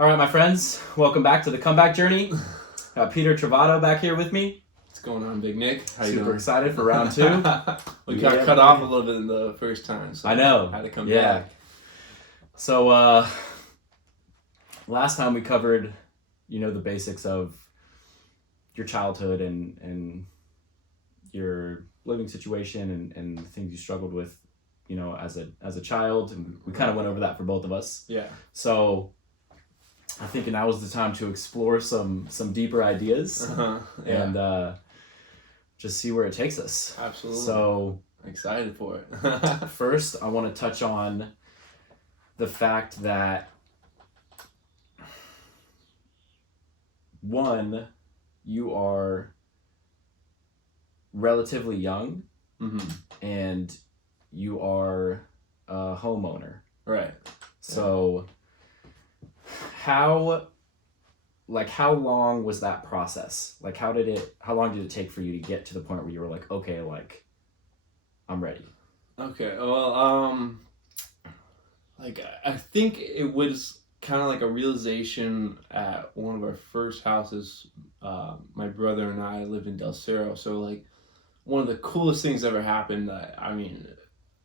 All right, my friends, welcome back to the comeback journey. Peter Trovato back here with me. What's going on, Big Nick? How you Super doing? excited for round two. We got cut off a little bit in the first time, so I know. I had to come Yeah. back. So last time we covered, the basics of your childhood and your living situation and the things you struggled with, as a child, and we kind of went over that for both of us. Yeah. So I think now is the time to explore some deeper ideas Yeah. and just see where it takes us. Absolutely. So Excited for it. first, I want to touch on the fact that one, you are relatively young Mm-hmm. and you are a homeowner. Right. So how long was that process? Like how long did it take for you to get to the point where you were like, okay, like I'm ready? Okay. Well, I think it was kind of like a realization at one of our first houses. My brother and I lived in Del Cerro, so like one of the coolest things ever happened.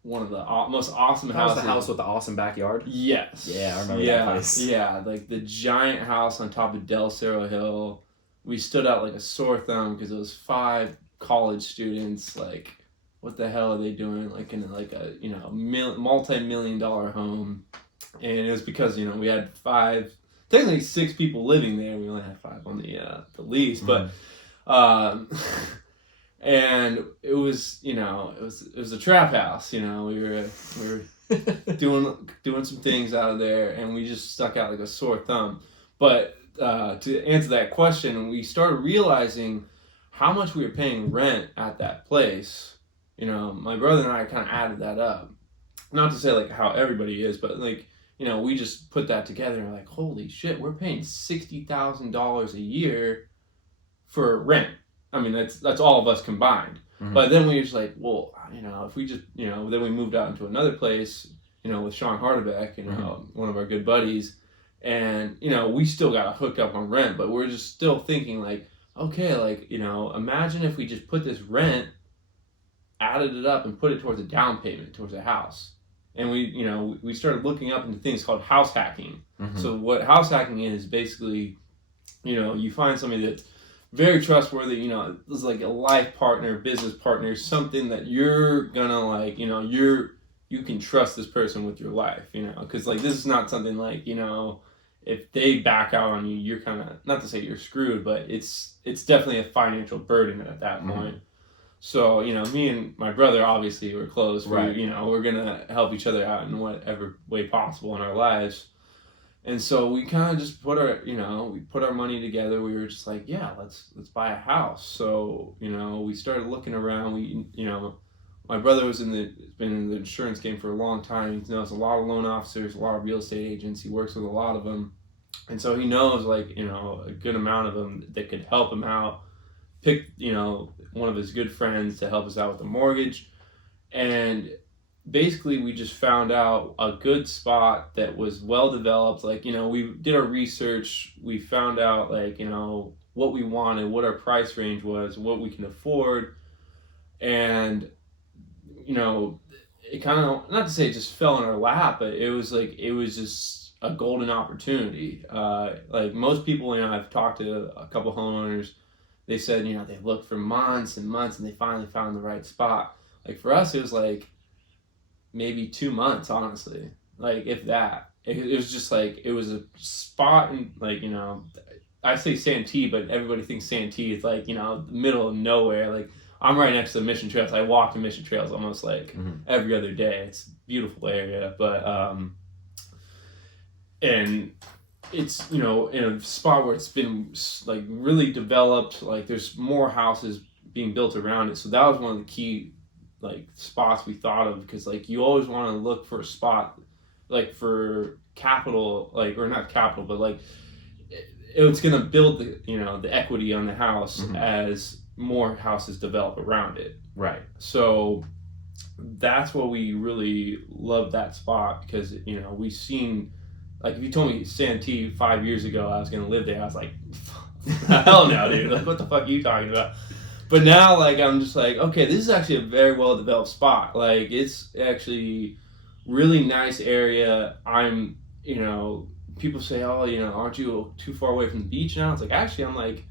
One of the most awesome That was houses. the house with the awesome backyard? Yes. Yeah, I remember that place. Yeah, like the giant house on top of Del Cerro Hill. We stood out like a sore thumb because it was 5 college students. Like, what the hell are they doing? Like in a multi-million-dollar home, and it was because we had technically 6 people living there. We only had 5 on the lease, but. And it was, it was a trap house. We were doing some things out of there, and we just stuck out like a sore thumb. But to answer that question, we started realizing how much we were paying rent at that place. My brother and I kind of added that up. Not to say like how everybody is, but like we just put that together and we're like, holy shit, we're paying $60,000 a year for rent. I mean, that's all of us combined. Mm-hmm. But then we were just like, well, if we just, then we moved out into another place, with Sean Hardebeck, mm-hmm. one of our good buddies. And, we still got to hook up on rent, but we're just still thinking like, okay, like, imagine if we just put this rent, added it up and put it towards a down payment, towards a house. And we started looking up into things called house hacking. Mm-hmm. So what house hacking is basically, you find somebody that's very trustworthy, it's like a life partner, business partner, something that you're gonna like, you can trust this person with your life, because like this is not something like, if they back out on you, you're kind of, not to say you're screwed, but it's definitely a financial burden at that point. Mm-hmm. So, me and my brother obviously were close. Right. We're gonna help each other out in whatever way possible in our lives. And so we kind of just put our money together. We were just like, yeah, let's buy a house. So, we started looking around. My brother been in the insurance game for a long time. He knows a lot of loan officers, a lot of real estate agents. He works with a lot of them. And so he knows like, a good amount of them that could help him out. Pick, one of his good friends to help us out with the mortgage. And basically we just found out a good spot that was well developed. Like, we did our research. We found out like, what we wanted, what our price range was, what we can afford. And, it kind of, not to say it just fell in our lap, but it was just a golden opportunity. Like most people, I've talked to a couple homeowners, they said, they looked for months and months and they finally found the right spot. Like for us, it was like, maybe 2 months, honestly, like if that. It was just like, it was a spot in like, I say Santee, but everybody thinks Santee is like, the middle of nowhere. Like I'm right next to the Mission Trails. I walk the Mission Trails almost like mm-hmm. every other day. It's a beautiful area, but and it's in a spot where it's been like really developed. Like there's more houses being built around it. So that was one of the key like spots we thought of, because like you always want to look for a spot like for capital, like, or not capital, but like it's going to build the the equity on the house mm-hmm. as more houses develop around it. Right. So that's what we really love that spot, because we've seen like if you told me Santee 5 years ago I was gonna live there, I was like, hell no, dude. Like, what the fuck are you talking about? But now, like, I'm just like, okay, this is actually a very well developed spot. Like, it's actually really nice area. I'm, you know, people say, oh, you know, aren't you too far away from the beach now? It's like, actually, I'm like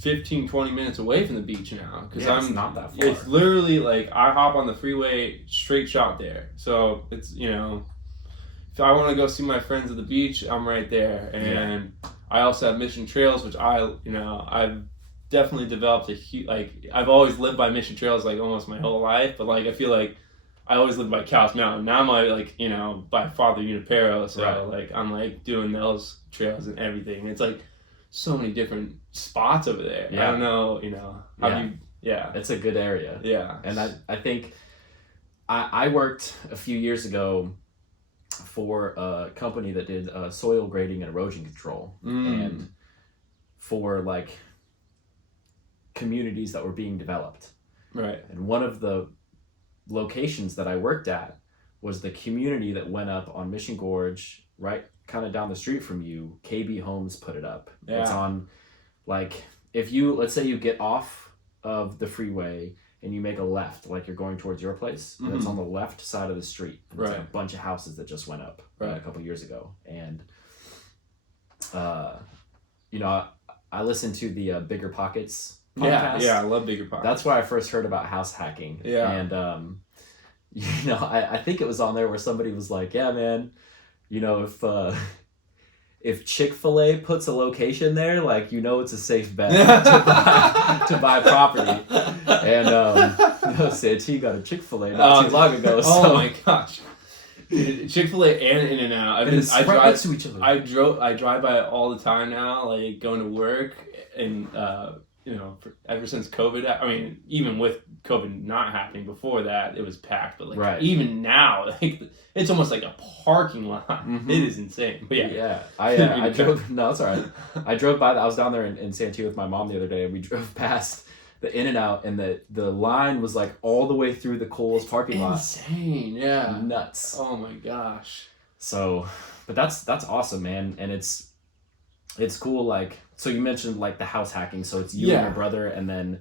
15, 20 minutes away from the beach now. Because it's not that far. It's literally like I hop on the freeway, straight shot there. So it's, you know, if I want to go see my friends at the beach, I'm right there. And I also have Mission Trails, which I've definitely developed I've always lived by Mission Trails like almost my whole life, but like I feel like I always lived by Cowles Mountain. Now I'm like, you know, by Father Junipero, so like I'm like doing those trails and everything. It's like so many different spots over there. I don't know, you know, it's a good area. And I think I worked a few years ago for a company that did soil grading and erosion control, and for like communities that were being developed. Right. And one of the locations that I worked at was the community that went up on Mission Gorge, right kind of down the street from you. KB Homes put it up. It's on, like, if you, let's say you get off of the freeway and you make a left, like you're going towards your place, and it's on the left side of the street. And it's like a bunch of houses that just went up a couple years ago. And, you know, I listened to the Bigger Pockets podcast. Yeah, I love Bigger Pockets. That's where I first heard about house hacking. Yeah. And, you know, I think it was on there where somebody was like, yeah, man, you know, if Chick-fil-A puts a location there, like, you know, it's a safe bet to buy property. And, you know, Santee got a Chick-fil-A not too long ago. So. Oh my gosh. Chick-fil-A and In-N-Out. I drive next to each other. I drive by it all the time now, like going to work, and you know, ever since COVID. I mean, even with COVID not happening before that, it was packed. But like even now, like it's almost like a parking lot. It is insane. But I drove. No, it's all right. I drove by. I was down there in Santee with my mom the other day, and we drove past the In-N-Out, and the line was like all the way through the Kohl's parking lot. Insane, yeah, nuts. Oh my gosh. So, but that's awesome, man, and it's cool. Like, so you mentioned like the house hacking. So it's you and your brother, and then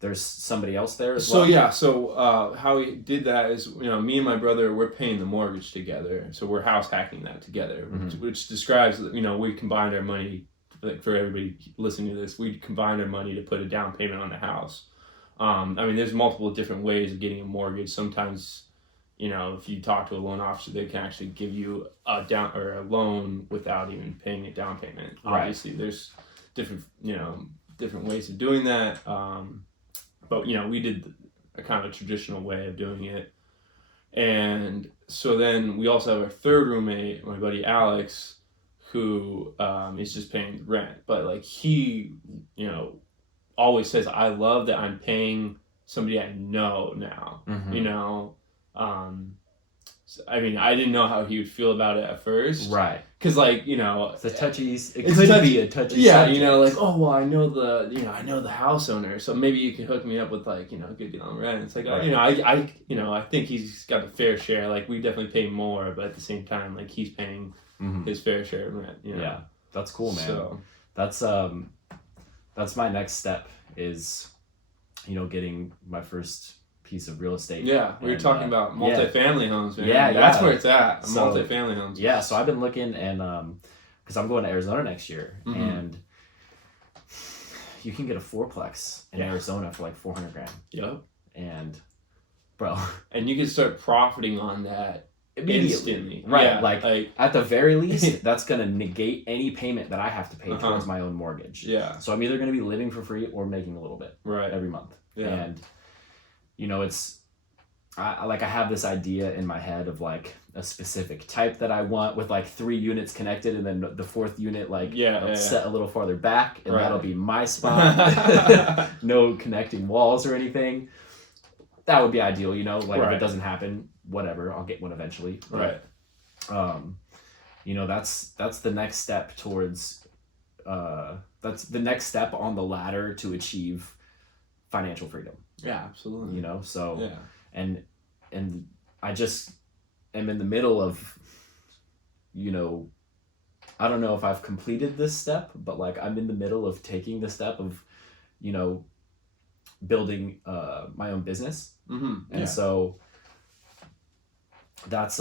there's somebody else there as well. So how we did that is, you know, me and my brother, we're paying the mortgage together, so we're house hacking that together, which describes, you know, we combined our money. Like, for everybody listening to this, we combined our money to put a down payment on the house. I mean, there's multiple different ways of getting a mortgage. Sometimes, you know, if you talk to a loan officer, they can actually give you a loan without even paying a down payment. Obviously, there's different ways of doing that. But, you know, we did a kind of a traditional way of doing it. And so then we also have our third roommate, my buddy Alex, who is just paying rent. But like, he, you know, always says, I love that I'm paying somebody I know now. You know, I mean, I didn't know how he would feel about it at first, because, like, you know, it could be a touchy subject. You know, like, oh well, I know the house owner, so maybe you can hook me up with, like, you know, a good deal on rent. It's like, you know, I think he's got a fair share. Like, we definitely pay more, but at the same time, like, he's paying his fair share of rent. You know? Yeah, that's cool, man. So, that's my next step, is, you know, getting my first piece of real estate. Yeah, we were talking about multifamily homes, man. Yeah, that's where it's at. Multifamily homes. Yeah, so I've been looking, and because I'm going to Arizona next year, and you can get a fourplex in Arizona for like $400,000. Yep. And, bro, and you can start profiting on that instantly. Right. Yeah, like at the very least, that's gonna negate any payment that I have to pay towards my own mortgage. Yeah. So I'm either gonna be living for free or making a little bit every month. Yeah. And, you know, I have this idea in my head of like a specific type that I want, with like 3 units connected, and then the 4th unit set a little farther back, and that'll be my spot. No connecting walls or anything. That would be ideal, you know. Like, if it doesn't happen, whatever, I'll get one eventually. But, you know, that's the next step towards. That's the next step on the ladder to achieve financial freedom. Yeah, absolutely. You know, so and I just am in the middle of you know, I don't know if I've completed this step, but like I'm in the middle of taking the step of, you know, building my own business. And so that's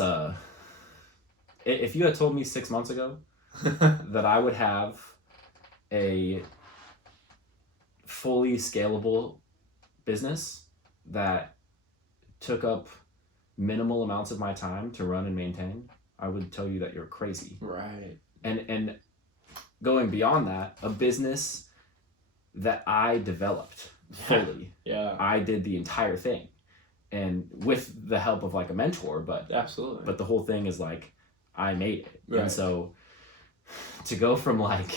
if you had told me 6 months ago that I would have a fully scalable business that took up minimal amounts of my time to run and maintain, I would tell you that you're crazy. Right. And going beyond that, a business that I developed fully. Yeah. I did the entire thing, and with the help of like a mentor, but absolutely. But the whole thing is like I made it. Right. And so to go from like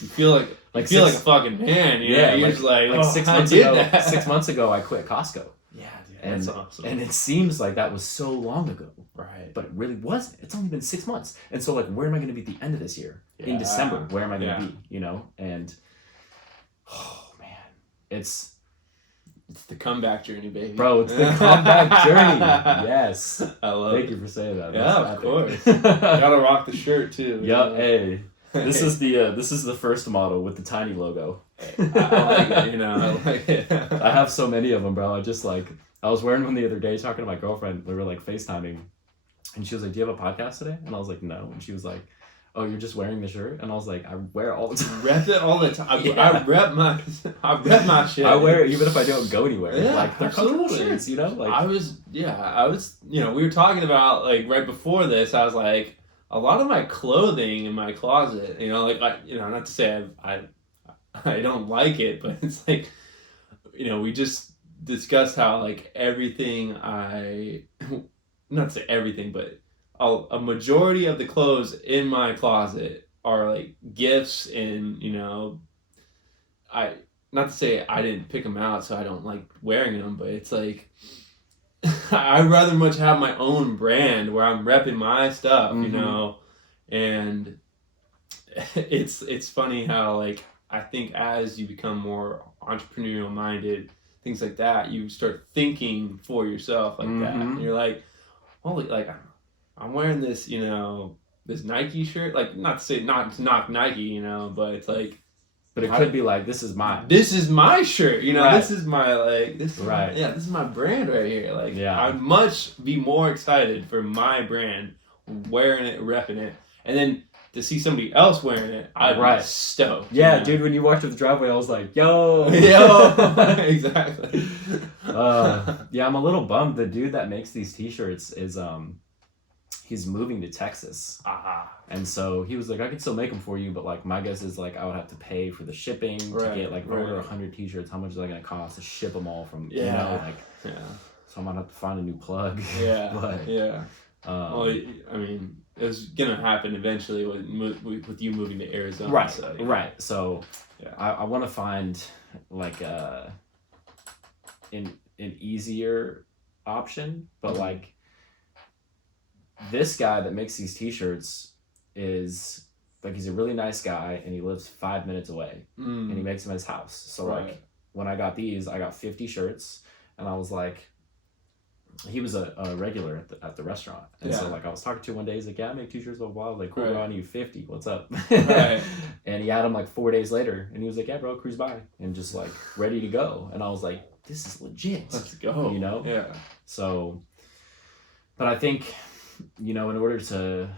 you feel like a fucking man, you know? You're just like 6 months ago. 6 months ago, I quit Costco. Yeah, dude, that's awesome. And it seems like that was so long ago, right? But it really wasn't. It's only been 6 months, and so like, where am I going to be at the end of this year? In December, where am I going to be? You know, and oh man, it's the comeback journey, baby. Bro, it's the comeback journey. Yes, I love it. Thank you for saying that. Yeah, of course. Gotta rock the shirt too. Yeah, hey. This is the first model with the tiny logo. I like it, you know. I like it. I have so many of them, bro. I was wearing one the other day talking to my girlfriend. We were like FaceTiming, and she was like, "Do you have a podcast today?" And I was like, "No." And she was like, "Oh, you're just wearing the shirt?" And I was like, "I wear it all the time." Rep it all the time. I rep my shit. I wear it even if I don't go anywhere. Yeah, like they're comfortable shirts, you know. Like I was, you know, we were talking about like right before this. I was like, a lot of my clothing in my closet, you know, like not to say I don't like it, but it's like, you know, we just discussed how like everything not to say everything, but a majority of the clothes in my closet are like gifts, and you know, not to say I didn't pick them out, so I don't like wearing them, but it's like I'd rather much have my own brand where I'm repping my stuff, you know, and it's funny how like I think as you become more entrepreneurial minded, things like that, you start thinking for yourself like that, and you're like, holy, like I'm wearing this, you know, this Nike shirt, like not to say not to knock Nike, you know, but it's like. But it could be like, this is my shirt, you know, right. This is my, like, this is right. This is my brand right here. Like, yeah. I'd much be more excited for my brand, wearing it, repping it, and then to see somebody else wearing it, I'd be stoked. Yeah, you know? dude, when you walked up the driveway, I was like, yo. Exactly. Yeah, I'm a little bummed. The dude that makes these t-shirts is, he's moving to Texas. And so he was like, I could still make them for you, but like my guess is like I would have to pay for the shipping to get like order 100 t-shirts. How much is that going to cost to ship them all from, you know, like, so I might have to find a new plug. But, well, I mean, it was going to happen eventually with you moving to Arizona. Right, so, right. So I want to find like an easier option, but like this guy that makes these t-shirts is like, he's a really nice guy and he lives 5 minutes away and he makes them at his house. So like when I got these, I got 50 shirts, and I was like, he was a regular at the restaurant, and so like I was talking to him one day, he's like, yeah, I make t-shirts, blah blah. I was like, cool, bro, I need 50, what's up? And he had them like 4 days later, and he was like, yeah, bro, cruise by, and just like ready to go. And I was like, this is legit, let's go, you know. So but I think, you know, in order to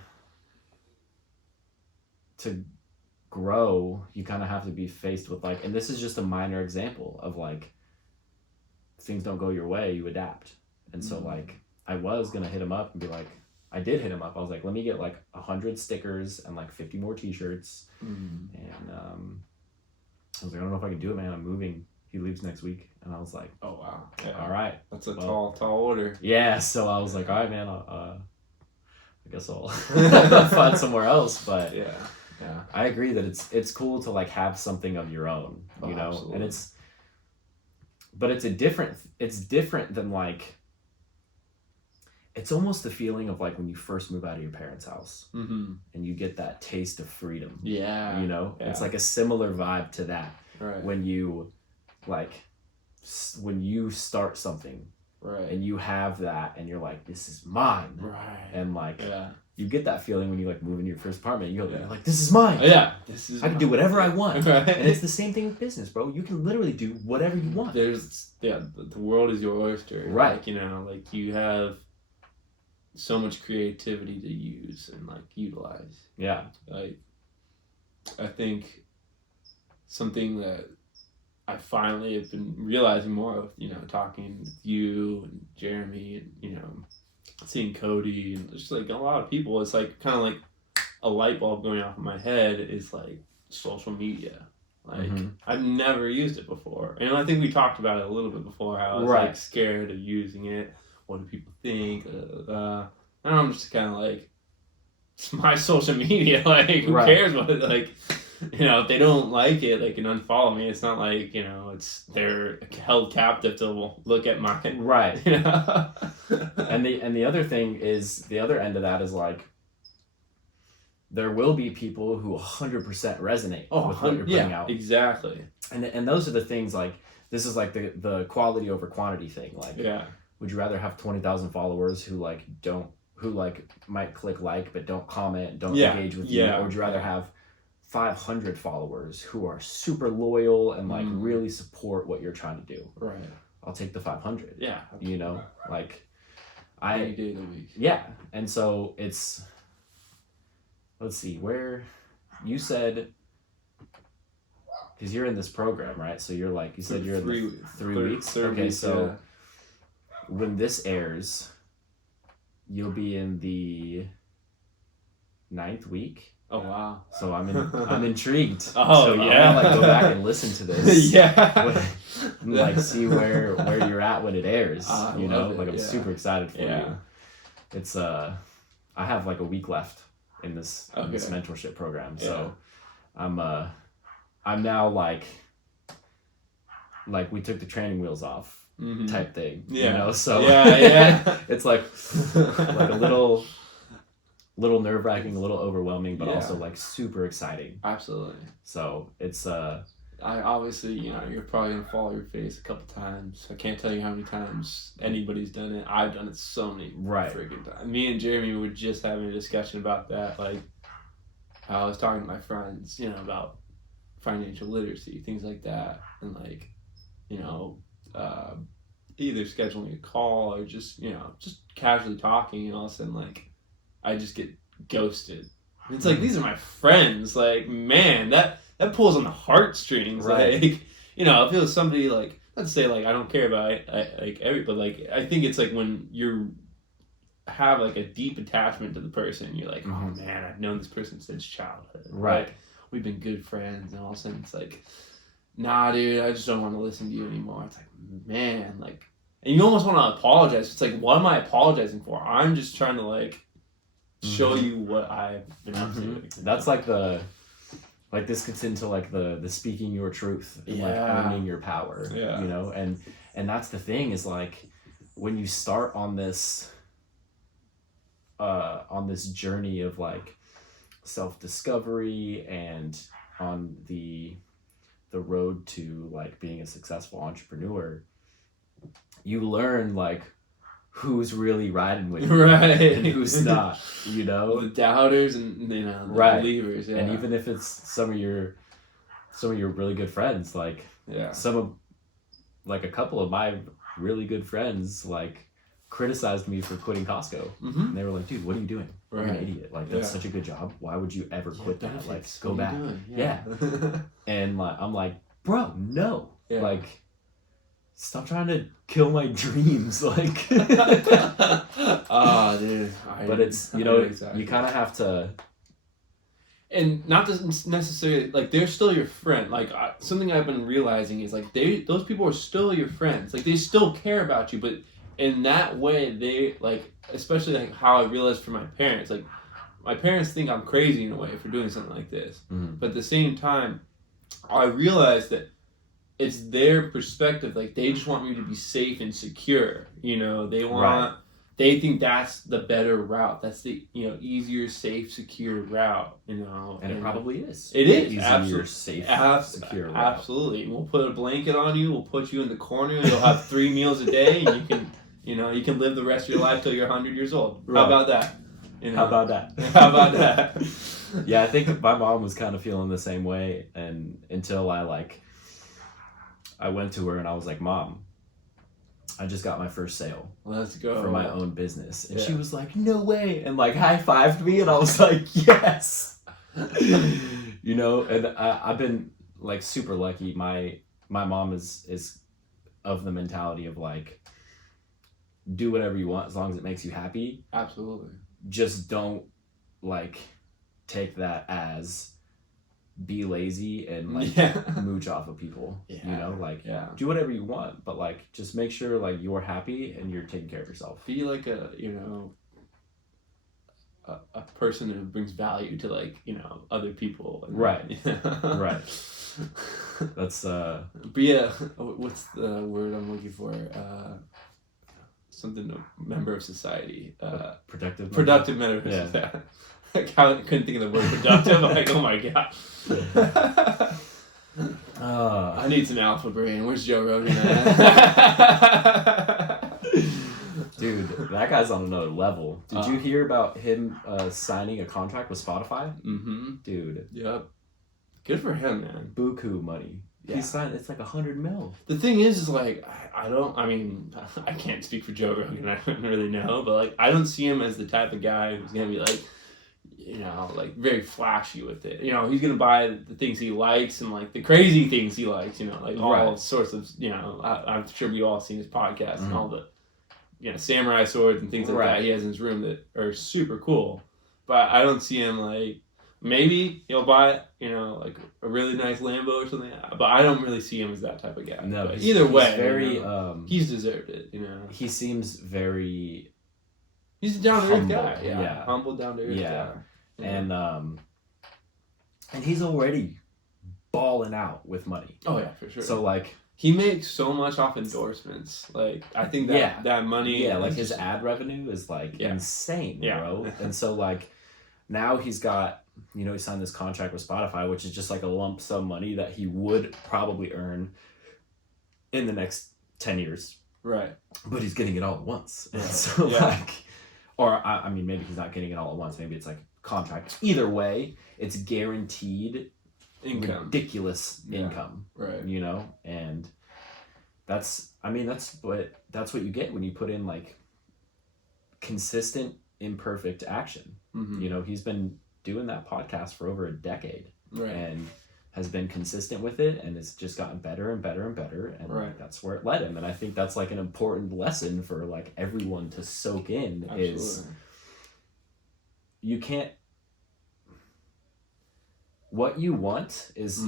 grow, you kind of have to be faced with like, and this is just a minor example of like, things don't go your way, you adapt. And so like I was gonna hit him up and be like, I did hit him up, I was like, let me get like 100 stickers and like 50 more t-shirts. And I was like, I don't know if I can do it, man, I'm moving, he leaves next week. And I was like, oh wow, all right, that's a tall order. Yeah, so I was like, all right, man, I guess I'll find somewhere else. But yeah, I agree that it's cool to like have something of your own, you know. Absolutely. And it's different than like, it's almost the feeling of like when you first move out of your parents' house and you get that taste of freedom. You know, it's like a similar vibe to that. Right. When you start something. Right. And you have that, and you're like, this is mine. Right. And like, you get that feeling when you like move into your first apartment. You're like, this is mine. Yeah, I can do whatever I want. Right. And it's the same thing with business, bro. You can literally do whatever you want. The world is your oyster. Right. Like, you know, like you have so much creativity to use and like utilize. Yeah. Like, I think something that I finally have been realizing more with, you know, talking with you and Jeremy and, you know, seeing Cody and just like a lot of people, it's like kind of like a light bulb going off in my head is like social media. Like, I've never used it before. And I think we talked about it a little bit before, how I was like scared of using it. What do people think? And I'm just kind of like, it's my social media. Like, who cares what it, like, you know, if they don't like it, they can unfollow me. It's not like, you know, they're held captive to look at my You know? and the other thing is, the other end of that is like, there will be people who 100% resonate with what you're putting out. Exactly. And those are the things, like, this is like the quality over quantity thing. Like, would you rather have 20,000 followers who might click like but don't comment, don't engage with you, or would you rather have 500 followers who are super loyal and like really support what you're trying to do? Right. I'll take the 500. Yeah. You know, like any day of the week. Yeah. And so it's, let's see, where you said, because you're in this program, right? So you're like, you said you're in 3 weeks. Okay, so when this airs, you'll be in the 9th week. Oh wow! So I'm intrigued. Oh so yeah! I'm gonna like go back and listen to this. Yeah. And like see where you're at when it airs. You know, like I'm super excited for you. It's I have like a week left in this mentorship program, so I'm now like we took the training wheels off type thing. You know, so it's like a little nerve-wracking, a little overwhelming, but also like super exciting. Absolutely. So it's I obviously, you know, you're probably gonna fall your face a couple times. I can't tell you how many times anybody's done it. I've done it so many freaking times. Me and Jeremy were just having a discussion about that. Like, I was talking to my friends, you know, about financial literacy, things like that, and like, you know, either scheduling a call or just, you know, just casually talking, and all of a sudden, like, I just get ghosted. It's like, these are my friends. Like, man, that pulls on the heartstrings. Like, you know, if it was somebody like, let's say, like, I don't care about it, but like, I think it's like when you have like a deep attachment to the person, you're like, oh man, I've known this person since childhood. Right. Like, we've been good friends, and all of a sudden it's like, nah, dude, I just don't want to listen to you anymore. It's like, man, like, and you almost want to apologize. It's like, what am I apologizing for? I'm just trying to like show you what I've been up to. That's like this gets into like the speaking your truth and like owning your power. You know, and that's the thing, is like, when you start on this journey of like self-discovery and on the road to like being a successful entrepreneur, you learn like who's really riding with you and who's not, you know, the doubters and, you know, the believers. And even if it's some of your really good friends, like a couple of my really good friends like criticized me for quitting Costco. And they were like, dude, what are you doing? You're an idiot. Like, that's such a good job. Why would you ever quit that? Like, go back. And like, I'm like, bro, no. Like, stop trying to kill my dreams. Like, oh, dude. But it's, you know, you kind of have to. And not necessarily, like, they're still your friend. Like, something I've been realizing is, like, those people are still your friends. Like, they still care about you, but in that way, they, like, especially, like, how I realized for my parents, like, my parents think I'm crazy in a way for doing something like this. But at the same time, I realized that it's their perspective. Like, they just want me to be safe and secure. You know, they want, they think that's the better route. That's the, you know, easier, safe, secure route, you know. And it probably is. It is. Easier, safe, secure route. Absolutely. We'll put a blanket on you. We'll put you in the corner. You'll have 3 meals a day, and you can, you know, you can live the rest of your life till you're 100 years old. How about that? You know? How about that? How about that? Yeah, I think my mom was kind of feeling the same way, and until I went to her and I was like, Mom, I just got my first sale. Let's go. For my own business. And Yeah. she was like, no way. And like high-fived me, and I was like, yes. You know, and I've been like super lucky. My mom is of the mentality of like, do whatever you want as long as it makes you happy. Absolutely. Just don't like take that as be lazy and like mooch off of people. Yeah. You know, like do whatever you want, but like just make sure like you're happy and you're taking care of yourself. Be like a, you know, a person who brings value to like, you know, other people. Right. You know? Right. That's be a, what's the word I'm looking for? Something, a member of society. productive member of Yeah. society. I couldn't think of the word productive. I'm like, oh my god. I need some alpha brain. Where's Joe Rogan at? Dude, that guy's on another level. Did you hear about him signing a contract with Spotify? Mm-hmm. Dude. Yep. Good for him, man. Buku money. Yeah. He signed, it's like $100 million. The thing is like, I mean, I can't speak for Joe Rogan, I don't really know, but like, I don't see him as the type of guy who's gonna be like, you know, like very flashy with it. You know, he's gonna buy the things he likes and like the crazy things he likes, you know, like all sorts of, you know, I'm sure we all seen his podcast and all the, you know, samurai swords and things like that he has in his room that are super cool. But I don't see him like, maybe he'll buy, you know, like a really nice Lambo or something, but I don't really see him as that type of guy. No, but either way, he's very, you know, he's deserved it, you know. He seems very... He's a down-to-earth humble, guy. Yeah. Humble, down-to-earth guy. Yeah. And he's already balling out with money. Oh, yeah, for sure. So, like... He makes so much off endorsements. Like, I think that that money... Yeah, like his ad revenue is, like, insane, bro. And so, like, now he's got... You know, he signed this contract with Spotify, which is just like a lump sum money that he would probably earn in the next 10 years. Right. But he's getting it all at once. Right. So, like... Or, I mean, maybe he's not getting it all at once. Maybe it's like contract. Either way, it's guaranteed income. Ridiculous income. Right. You know? And that's what you get when you put in, like, consistent, imperfect action. Mm-hmm. You know, he's been doing that podcast for over a decade. Right. And has been consistent with it, and it's just gotten better and better and better, and like, that's where it led him. And I think that's like an important lesson for like everyone to soak in. Absolutely. Is you can't, what you want is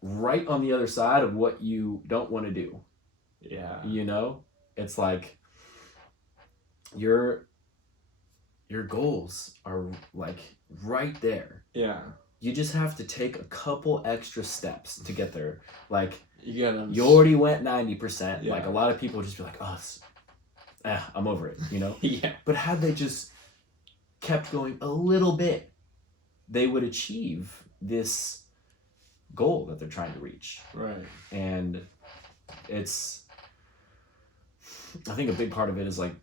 right on the other side of what you don't want to do. Yeah. You know, it's like your goals are like right there. Yeah. You just have to take a couple extra steps to get there. Like, you already went 90%. Yeah. Like, a lot of people just be like, I'm over it, you know? Yeah. But had they just kept going a little bit, they would achieve this goal that they're trying to reach. Right. And I think a big part of it is like,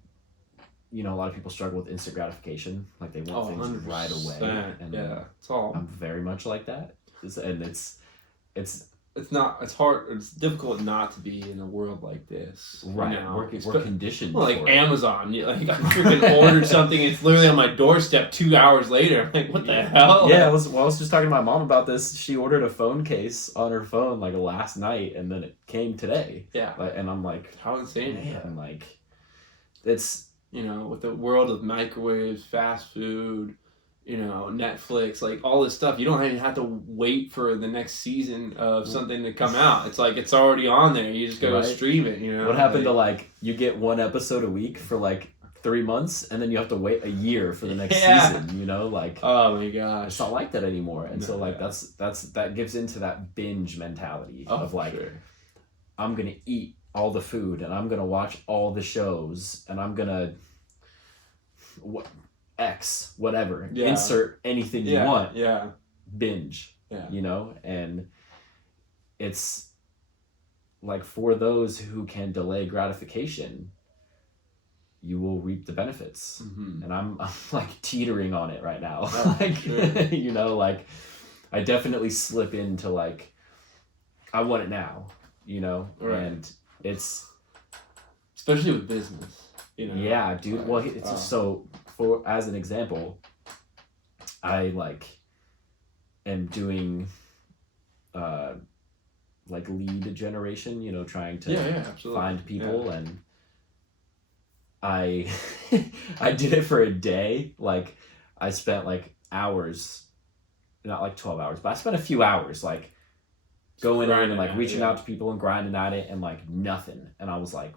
you know, a lot of people struggle with instant gratification. Like, they want things 100%. right away. And it's all. I'm very much like that. And it's hard. It's difficult not to be in a world like this. Right. Now. We're conditioned. Well, like for Amazon. Like, I freaking ordered something. It's literally on my doorstep 2 hours later. I'm like, what the hell? Yeah, I was just talking to my mom about this. She ordered a phone case on her phone like last night, and then it came today. Yeah. And I'm like, how insane is that? Like, it's... You know, with the world of microwaves, fast food, you know, Netflix, like all this stuff, you don't even have to wait for the next season of something to come out. It's like, it's already on there. You just go stream it, you know? What happened to, like, you get one episode a week for, like, 3 months, and then you have to wait a year for the next season, you know? Like, oh my gosh. It's not like that anymore. And so, like, that gives into that binge mentality of, like, I'm going to eat all the food, and I'm gonna watch all the shows, and I'm gonna whatever insert anything you want, binge, you know. And it's like, for those who can delay gratification, you will reap the benefits. Mm-hmm. And I'm like teetering on it right now. Oh, like, sure. you know, like I definitely slip into like, I want it now, you know, Right. and it's, especially with business, you know. yeah, dude. Well, it's just so for, as an example, I like am doing, like lead generation, you know, trying to absolutely. find people, and I I did it for a day. Like I spent like hours, not like 12 hours, but I spent a few hours like going in and like reaching out to people and grinding at it and like nothing. And I was like,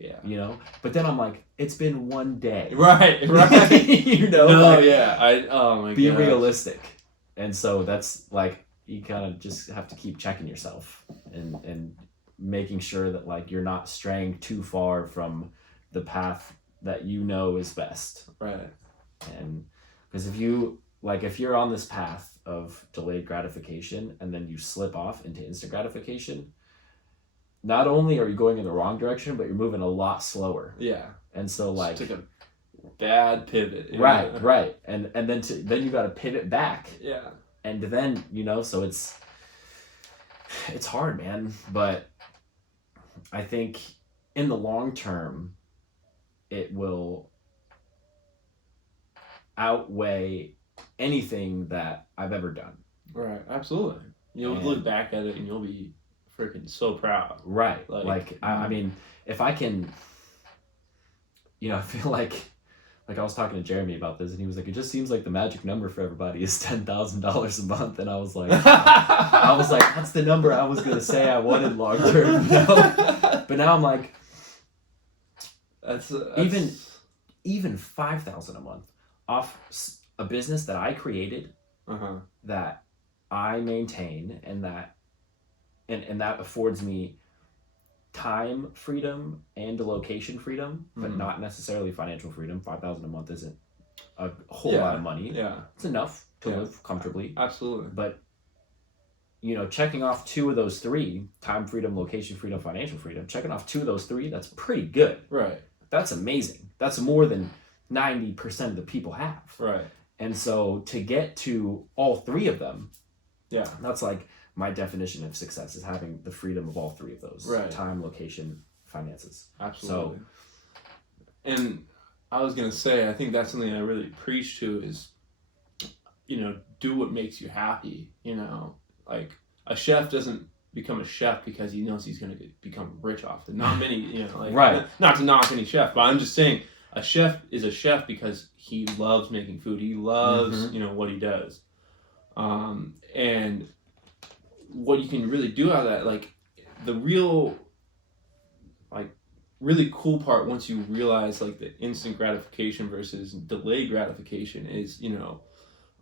yeah, you know, but then I'm like, it's been one day. Right. You know, no, like, yeah, be realistic. And so that's like, you kind of just have to keep checking yourself and making sure that like you're not straying too far from the path that you know is best. Right. And because if you're on this path of delayed gratification and then you slip off into instant gratification, not only are you going in the wrong direction, but you're moving a lot slower. Yeah. And so like, it's like a bad pivot. Right. And then you got to pivot back. Yeah. And then, you know, so it's hard, man. But I think in the long term, it will outweigh anything that I've ever done. Right. Absolutely. You'll look back at it and you'll be freaking so proud. Right. I mean, if I can, you know, I feel like I was talking to Jeremy about this, and he was like, it just seems like the magic number for everybody is $10,000 a month. And I was like, that's the number I was going to say I wanted long term. You know? But now I'm like, that's even $5,000 a month off a business that I created, that I maintain, and that affords me time freedom and location freedom, but not necessarily financial freedom. $5,000 a month isn't a whole lot of money. Yeah, it's enough to live comfortably. Absolutely. But you know, checking off 2 of those 3, time freedom, location freedom, financial freedom, checking off 2 of those 3, that's pretty good. Right. That's amazing. That's more than 90% of the people have. Right. And so to get to all 3 of them, that's like my definition of success, is having the freedom of all 3 of those. Right. Time, location, finances. Absolutely. So, and I was going to say, I think that's something I really preach to is, you know, do what makes you happy. You know, like a chef doesn't become a chef because he knows he's going to become rich off it. Not many, you know, like, right. Not to knock any chef, but I'm just saying a chef is a chef because he loves making food. He loves, you know, what he does. And what you can really do out of that, like the real, like really cool part once you realize like the instant gratification versus delayed gratification is, you know,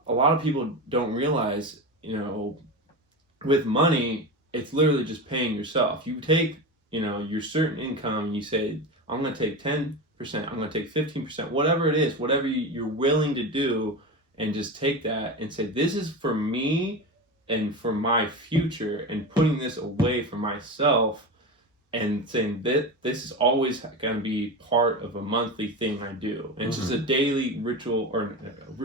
a lot of people don't realize, you know, with money, it's literally just paying yourself. You take, you know, your certain income and you say, I'm going to take 10%, I'm going to take 15%, whatever it is, whatever you're willing to do, and just take that and say, this is for me and for my future, and putting this away for myself, and saying that this is always going to be part of a monthly thing I do. And it's just a daily ritual or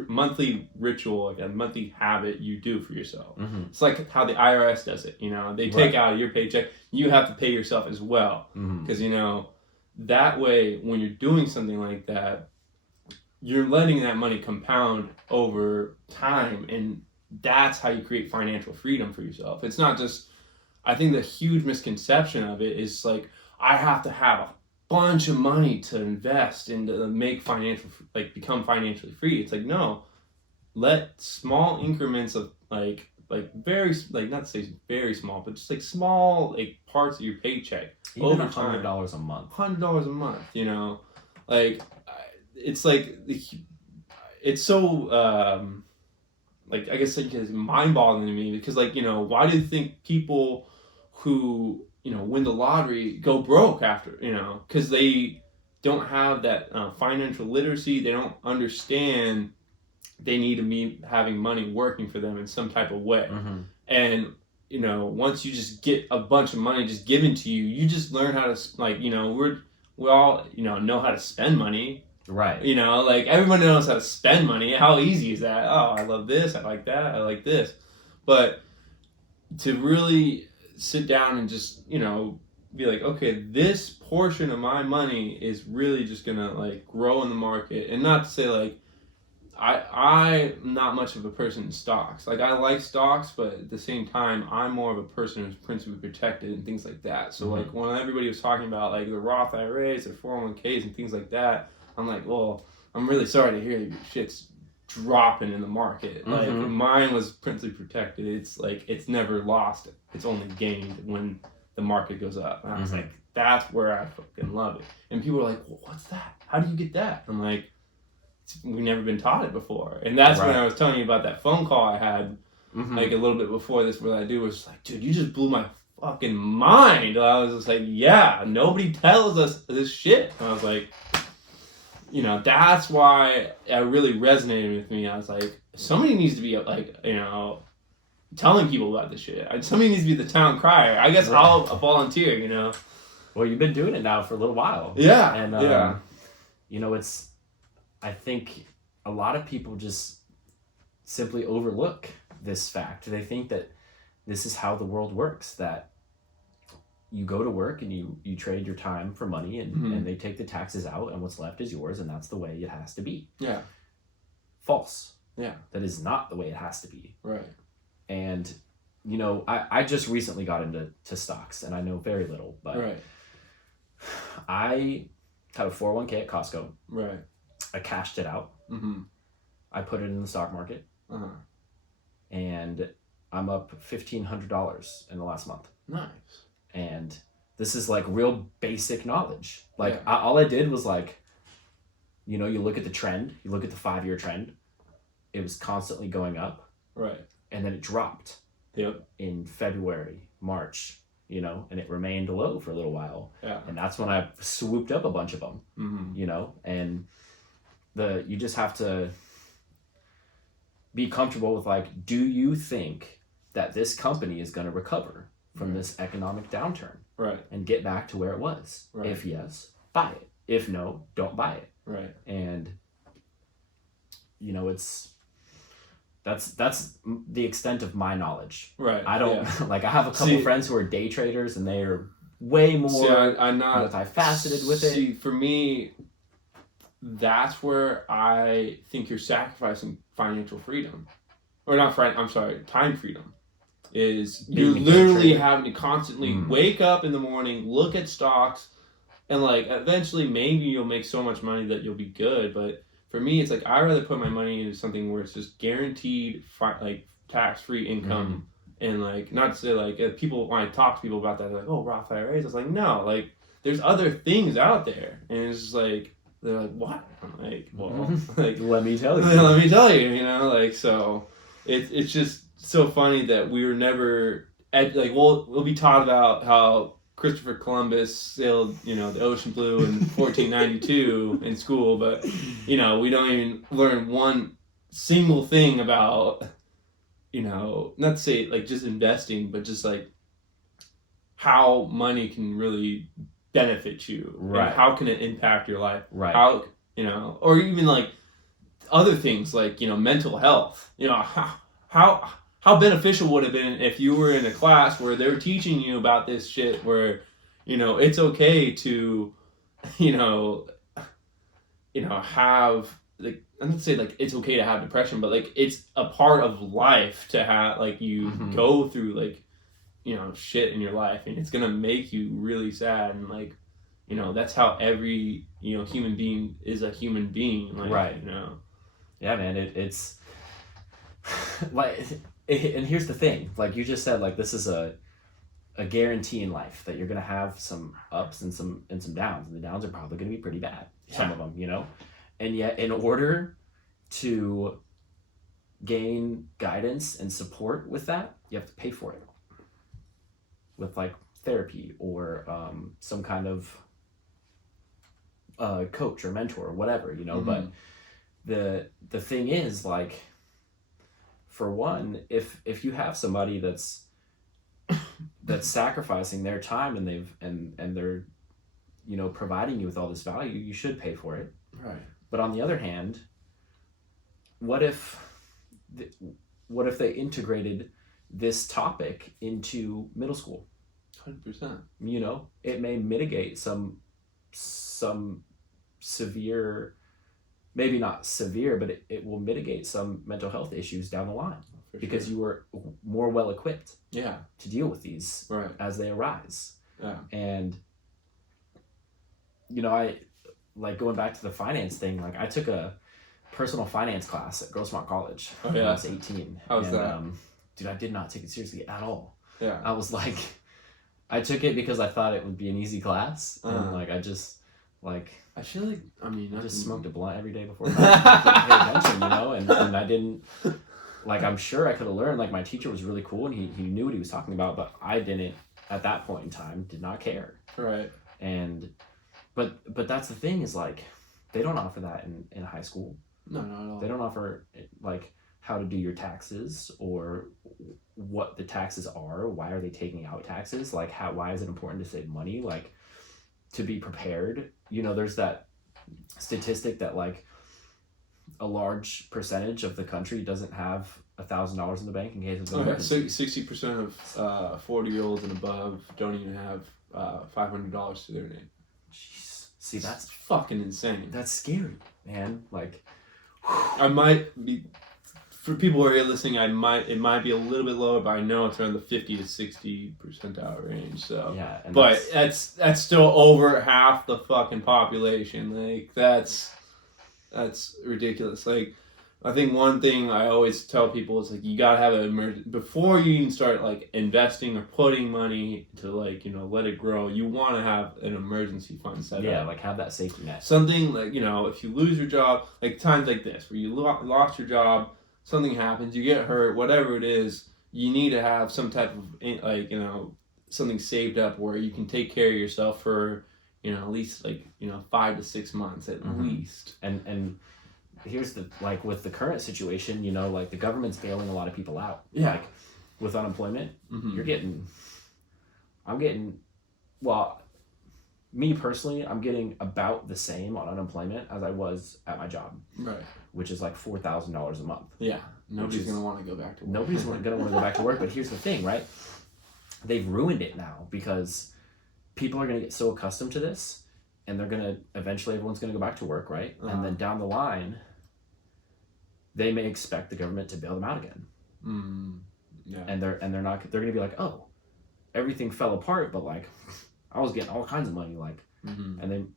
monthly ritual, like a monthly habit you do for yourself. It's like how the IRS does it, you know, they take out of your paycheck, you have to pay yourself as well. Because, you know, that way, when you're doing something like that, you're letting that money compound over time, and that's how you create financial freedom for yourself. It's not just, I think the huge misconception of it is like, I have to have a bunch of money to invest and to make become financially free. It's like, no, let small increments of like very, like not to say very small, but just like small, like parts of your paycheck. Even over $100 a month. $100 a month, you know, like it's like, it's so, like, I guess it's mind-boggling to me because, like, you know, why do you think people who, you know, win the lottery go broke after, you know, because they don't have that financial literacy. They don't understand they need to be having money working for them in some type of way. And, you know, once you just get a bunch of money just given to you, you just learn how to, like, you know, we all, know how to spend money. Right. Like everyone knows how to spend money. How easy is that? Oh, I love this. I like that. I like this. But to really sit down and just, be like, okay, this portion of my money is really just gonna like grow in the market. And not to say like, I'm not much of a person in stocks. Like I like stocks, but at the same time, I'm more of a person who's principally protected and things like that. So like when everybody was talking about like the Roth IRAs, their 401ks and things like that, I'm like, well, I'm really sorry to hear your shit's dropping in the market. Like mine was principally protected. It's like it's never lost. It's only gained when the market goes up. And I was like, that's where I fucking love it. And people were like, well, what's that? How do you get that? I'm like, we've never been taught it before. And that's when I was telling you about that phone call I had like a little bit before this where that dude was like, dude, you just blew my fucking mind. And I was just like, yeah, nobody tells us this shit. And I was like, that's why it really resonated with me. I was like, somebody needs to be like, telling people about this shit. Somebody needs to be the town crier. I guess I'll volunteer, Well, you've been doing it now for a little while. Yeah. And, it's, I think a lot of people just simply overlook this fact. They think that this is how the world works, that you go to work and you trade your time for money and they take the taxes out and what's left is yours and that's the way it has to be. Yeah. False. Yeah. That is not the way it has to be. Right. And, I just recently got into stocks and I know very little, but right. I had a 401k at Costco. Right. I cashed it out. I put it in the stock market. And I'm up $1,500 in the last month. Nice. And this is like real basic knowledge. Like all I did was like, you look at the trend, you look at the 5-year trend. It was constantly going up. Right. And then it dropped. Yep. In February, March, and it remained low for a little while. Yeah. And that's when I swooped up a bunch of them, and you just have to be comfortable with like, do you think that this company is going to recover from this economic downturn? Right. And get back to where it was? Right. If yes, buy it. If no, don't buy it. Right. And, that's the extent of my knowledge. Right. I don't, like I have a couple friends who are day traders and they are way more I'm not multifaceted with it. For me, that's where I think you're sacrificing financial freedom. Or not, time freedom. You're literally having to constantly wake up in the morning, look at stocks, and like eventually maybe you'll make so much money that you'll be good. But for me, it's like I'd rather put my money into something where it's just guaranteed like tax-free income. And like, not to say like people, when I talk to people about that, they're like, oh, Roth IRAs. I was like, no, like there's other things out there. And it's just like, they're like, what? I'm like, well, like, let me tell you. Let me tell you, like, so it's just so funny that we were never, we'll be taught about how Christopher Columbus sailed, the ocean blue in 1492 in school, but, we don't even learn one single thing about, not to say like just investing, but just like how money can really benefit you. Right. And how can it impact your life? Right. How, or even like other things like, mental health. How beneficial would it have been if you were in a class where they're teaching you about this shit where, it's okay to, have like, I'm not say like it's okay to have depression, but like it's a part of life to have like you go through like, shit in your life and it's gonna make you really sad and like, that's how every human being is a human being. Like, right. Yeah, man. It's like, and here's the thing. Like you just said, like this is a guarantee in life that you're gonna have some ups and some downs, and the downs are probably gonna be pretty bad. Some of them, and yet in order to gain guidance and support with that, you have to pay for it with like therapy or some kind of coach or mentor or whatever, but the thing is like, for one, if you have somebody that's sacrificing their time and they're you know, providing you with all this value, you should pay for it. Right. But on the other hand, what if they integrated this topic into middle school? 100%. You know, it may mitigate some severe, maybe not severe, but it will mitigate some mental health issues down the line because you were more well equipped to deal with these as they arise. Yeah. And, you know, I like going back to the finance thing, like I took a personal finance class at Grossmont College when I was 18. How was that? Dude, I did not take it seriously at all. Yeah. I was like, I took it because I thought it would be an easy class. And like, I just like, I feel like, I mean, I just smoked a blunt every day before I didn't pay attention, you know, and I didn't, like, I'm sure I could have learned, like, my teacher was really cool and he knew what he was talking about, but I didn't, at that point in time, did not care. Right. And, but that's the thing is, like, they don't offer that in high school. No, not at all. They don't offer, like, how to do your taxes or what the taxes are. Why are they taking out taxes? Like, why is it important to save money? Like, to be prepared. You know, there's that statistic that like a large percentage of the country doesn't have $1,000 in the bank in case of emergency. 60% of 40-year-olds and above don't even have $500 to their name. Jeez. See, that's fucking insane. That's scary, man. Like, I might be, for people who are listening, it might be a little bit lower, but I know it's around the 50 to 60 percentile range. So yeah, but that's still over half the fucking population. Like that's ridiculous. Like I think one thing I always tell people is like you gotta have before you even start like investing or putting money to like, you know, let it grow. You want to have an emergency fund set up. Yeah, like have that safety net. Something like, you know, if you lose your job, like times like this where you lost your job. Something happens, you get hurt, whatever it is, you need to have some type of, like, you know, something saved up where you can take care of yourself for, you know, at least, like, you know, 5 to 6 months at least. And here's the, like, with the current situation, you know, like, the government's bailing a lot of people out. Yeah. Like, with unemployment, well, me personally, I'm getting about the same on unemployment as I was at my job. Right. Which is like $4,000 a month. Yeah. Nobody's going to want to go back to work. Nobody's going to want to go back to work. But here's the thing, right? They've ruined it now because people are going to get so accustomed to this and they're going to, eventually everyone's going to go back to work, right? And then down the line, they may expect the government to bail them out again. Yeah. And they're going to be like, oh, everything fell apart, but like, I was getting all kinds of money, like, and then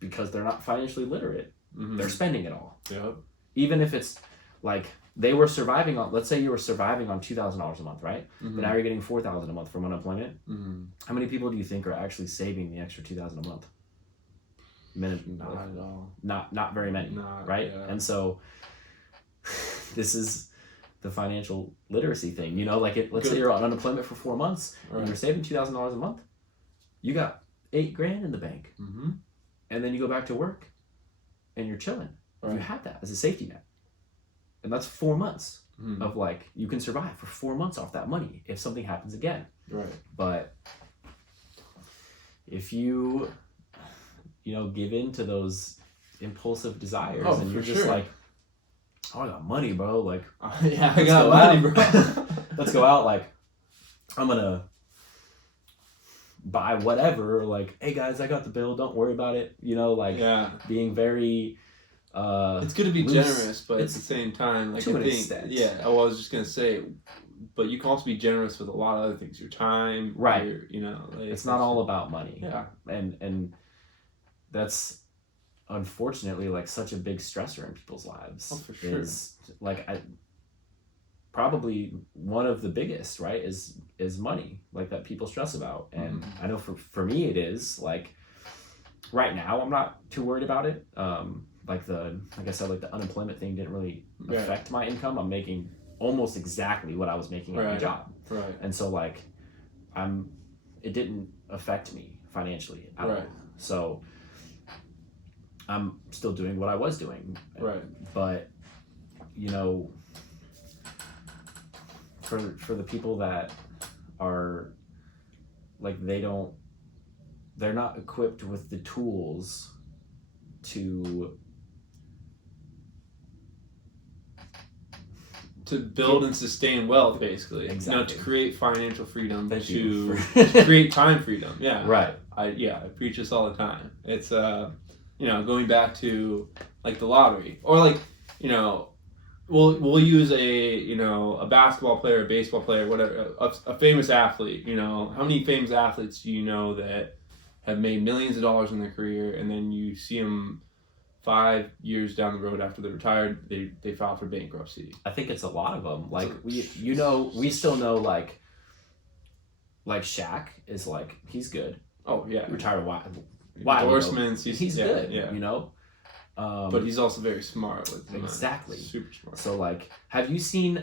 because they're not financially literate, they're spending it all. Yep. Even if it's like they were surviving on, let's say you were surviving on $2,000 a month, right? But now you're getting $4,000 a month from unemployment. How many people do you think are actually saving the extra $2,000 a month? Not at all. Not very many, right? Yeah. And so this is the financial literacy thing. You know, like let's say you're on unemployment for 4 months and you're saving $2,000 a month. You got $8,000 in the bank, and then you go back to work, and you're chilling. Right. You have that as a safety net, and that's 4 months of like you can survive for 4 months off that money if something happens again. Right. But if you know, give in to those impulsive desires, and you're just like, oh, I got money, bro. Like, yeah, I got money, bro. Let's go out. Like, I'm gonna buy whatever, like, hey guys, I got the bill, don't worry about it, you know, like being very it's good to be generous, but at the same time, like, to an extent. I was just gonna say, but you can also be generous with a lot of other things, your time, right? You know, like, it's not all about money. Yeah. And that's unfortunately like such a big stressor in people's lives. Oh, for sure. Is like probably one of the biggest, right, is money, like, that people stress about. And I know for me it is, like, right now I'm not too worried about it. Like I said, like, the unemployment thing didn't really affect my income. I'm making almost exactly what I was making at my job. Right. And so, like, it didn't affect me financially at all. So I'm still doing what I was doing. Right. But, you know, for the people that are like, they don't they're not equipped with the tools to build and sustain wealth, basically. Exactly. To create financial freedom, to create time freedom. Yeah. Right. I preach this all the time. It's going back to like the lottery, or like, we'll use a basketball player, a baseball player, whatever, a famous athlete. How many famous athletes do you know that have made millions of dollars in their career, and then you see them 5 years down the road after they're retired, they file for bankruptcy? I think it's a lot of them. Like we still know like Shaq is like, he's good. Oh yeah, retired. Why? Endorsements. He's good. Yeah. But he's also very smart with exactly. Super smart. So like, have you seen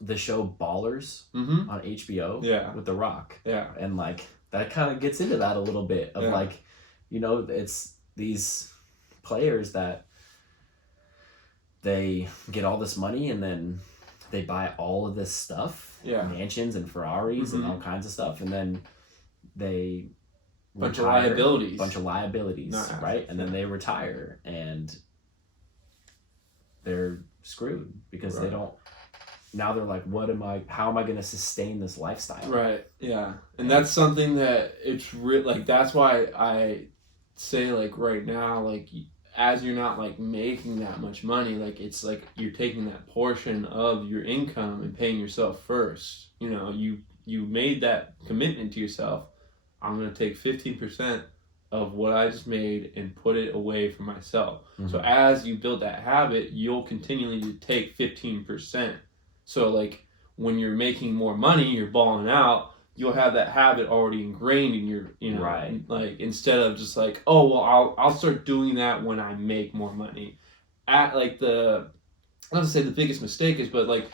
the show Ballers on HBO? Yeah. With The Rock. Yeah. And like that kind of gets into that a little bit of like, it's these players that they get all this money and then they buy all of this stuff, mansions and Ferraris and all kinds of stuff, and then they bunch of liabilities, right? And then they retire and they're screwed because they don't. Now they're like, how am I going to sustain this lifestyle? Right. Yeah. And that's something that it's like, that's why I say like right now, like as you're not like making that much money, like it's like you're taking that portion of your income and paying yourself first. You made that commitment to yourself. I'm going to take 15% of what I just made and put it away for myself. Mm-hmm. So as you build that habit, you'll continually take 15%. So like when you're making more money, you're balling out, you'll have that habit already ingrained in your, right. Like instead of just like, oh, well, I'll start doing that when I make more money. At like not to say the biggest mistake is, but like,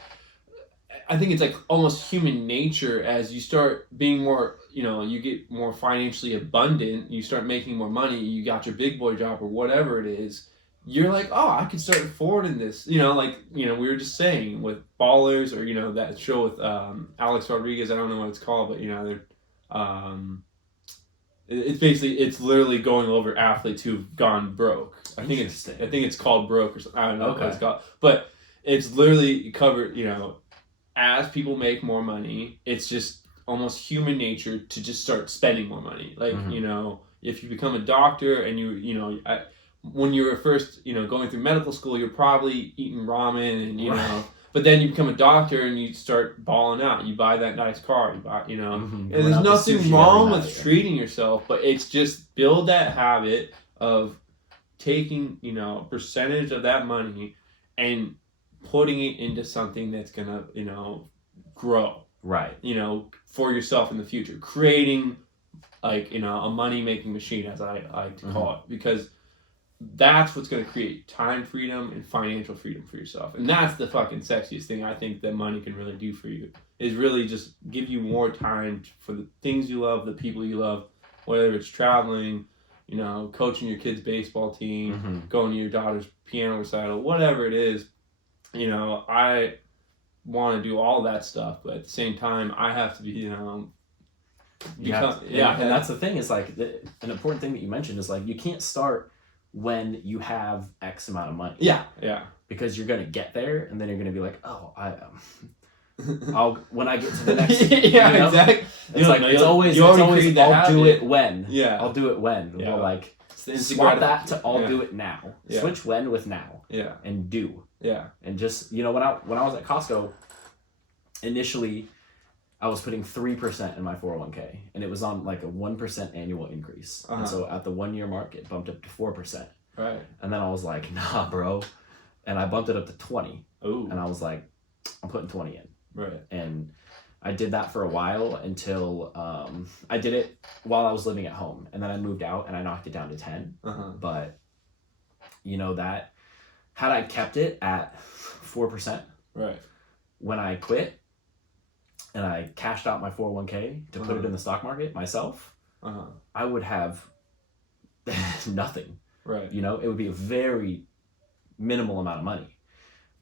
I think it's like almost human nature as you start being more, you get more financially abundant, you start making more money, you got your big boy job or whatever it is, you're like, oh, I could start affording this. We were just saying with Ballers, or, that show with Alex Rodriguez, I don't know what it's called, but, they're, it's literally going over athletes who've gone broke. I think it's called Broke or something. I don't know what it's called. But it's literally covered, as people make more money, it's just almost human nature to just start spending more money. Like, if you become a doctor and when you were first, going through medical school, you're probably eating ramen and, but then you become a doctor and you start balling out. You buy that nice car, and there's nothing wrong with treating yourself, but it's just build that habit of taking, a percentage of that money and putting it into something that's gonna, grow. Right. For yourself in the future. Creating like, a money-making machine, as I like to call it. Because that's what's going to create time freedom and financial freedom for yourself. And that's the fucking sexiest thing I think that money can really do for you. Is really just give you more time for the things you love, the people you love, whether it's traveling, coaching your kid's baseball team, going to your daughter's piano recital, whatever it is. I want to do all that stuff, but at the same time, I have to be, and that's the thing. Is like an important thing that you mentioned is like you can't start when you have X amount of money. Yeah. Because you're gonna get there, and then you're gonna be like, oh, I'll when I get to the next. Exactly. It's always I'll do it when. Yeah. I'll do it when. Yeah. Well, like swap that to I'll do it now. Yeah. Switch when with now. Yeah. And do. Yeah. And just when I was at Costco, initially, I was putting 3% in my 401k, and it was on like a 1% annual increase. And so at the 1 year mark, it bumped up to 4%. Right. And then I was like, nah, bro. And I bumped it up to 20. Ooh. And I was like, I'm putting 20 in. Right. And I did that for a while until I did it while I was living at home, and then I moved out and I knocked it down to 10. But that had I kept it at 4%, right, when I quit and I cashed out my 401k to put it in the stock market myself, I would have nothing. Right. It would be a very minimal amount of money.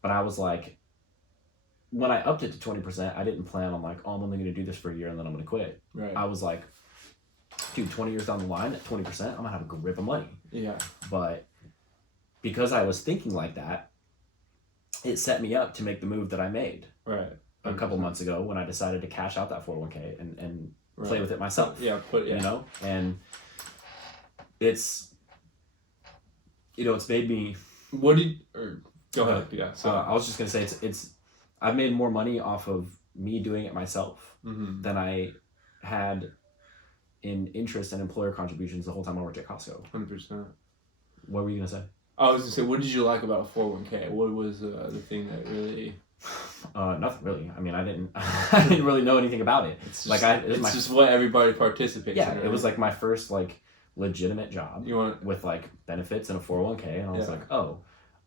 But I was like, when I upped it to 20%, I didn't plan on like, oh, I'm only going to do this for a year and then I'm going to quit. Right. I was like, dude, 20 years down the line at 20%, I'm gonna have a grip of money. Yeah. But because I was thinking like that, it set me up to make the move that I made Right. a couple months ago when I decided to cash out that 401k and Right. play with it myself. Yeah. You know, and it's, you know, it's made me. What did go ahead? Yeah. So I was just gonna say it's I've made more money off of me doing it myself than I had in interest and employer contributions the whole time I worked at Costco. 100%. What were you gonna say? I was gonna say, what did you like about a 401k? What was the thing that really? Nothing really. I mean, I didn't really know anything about it. It's just, it's just what everybody participates in. Right? It was like my first like legitimate job with like benefits and a 401k, and I was like, oh,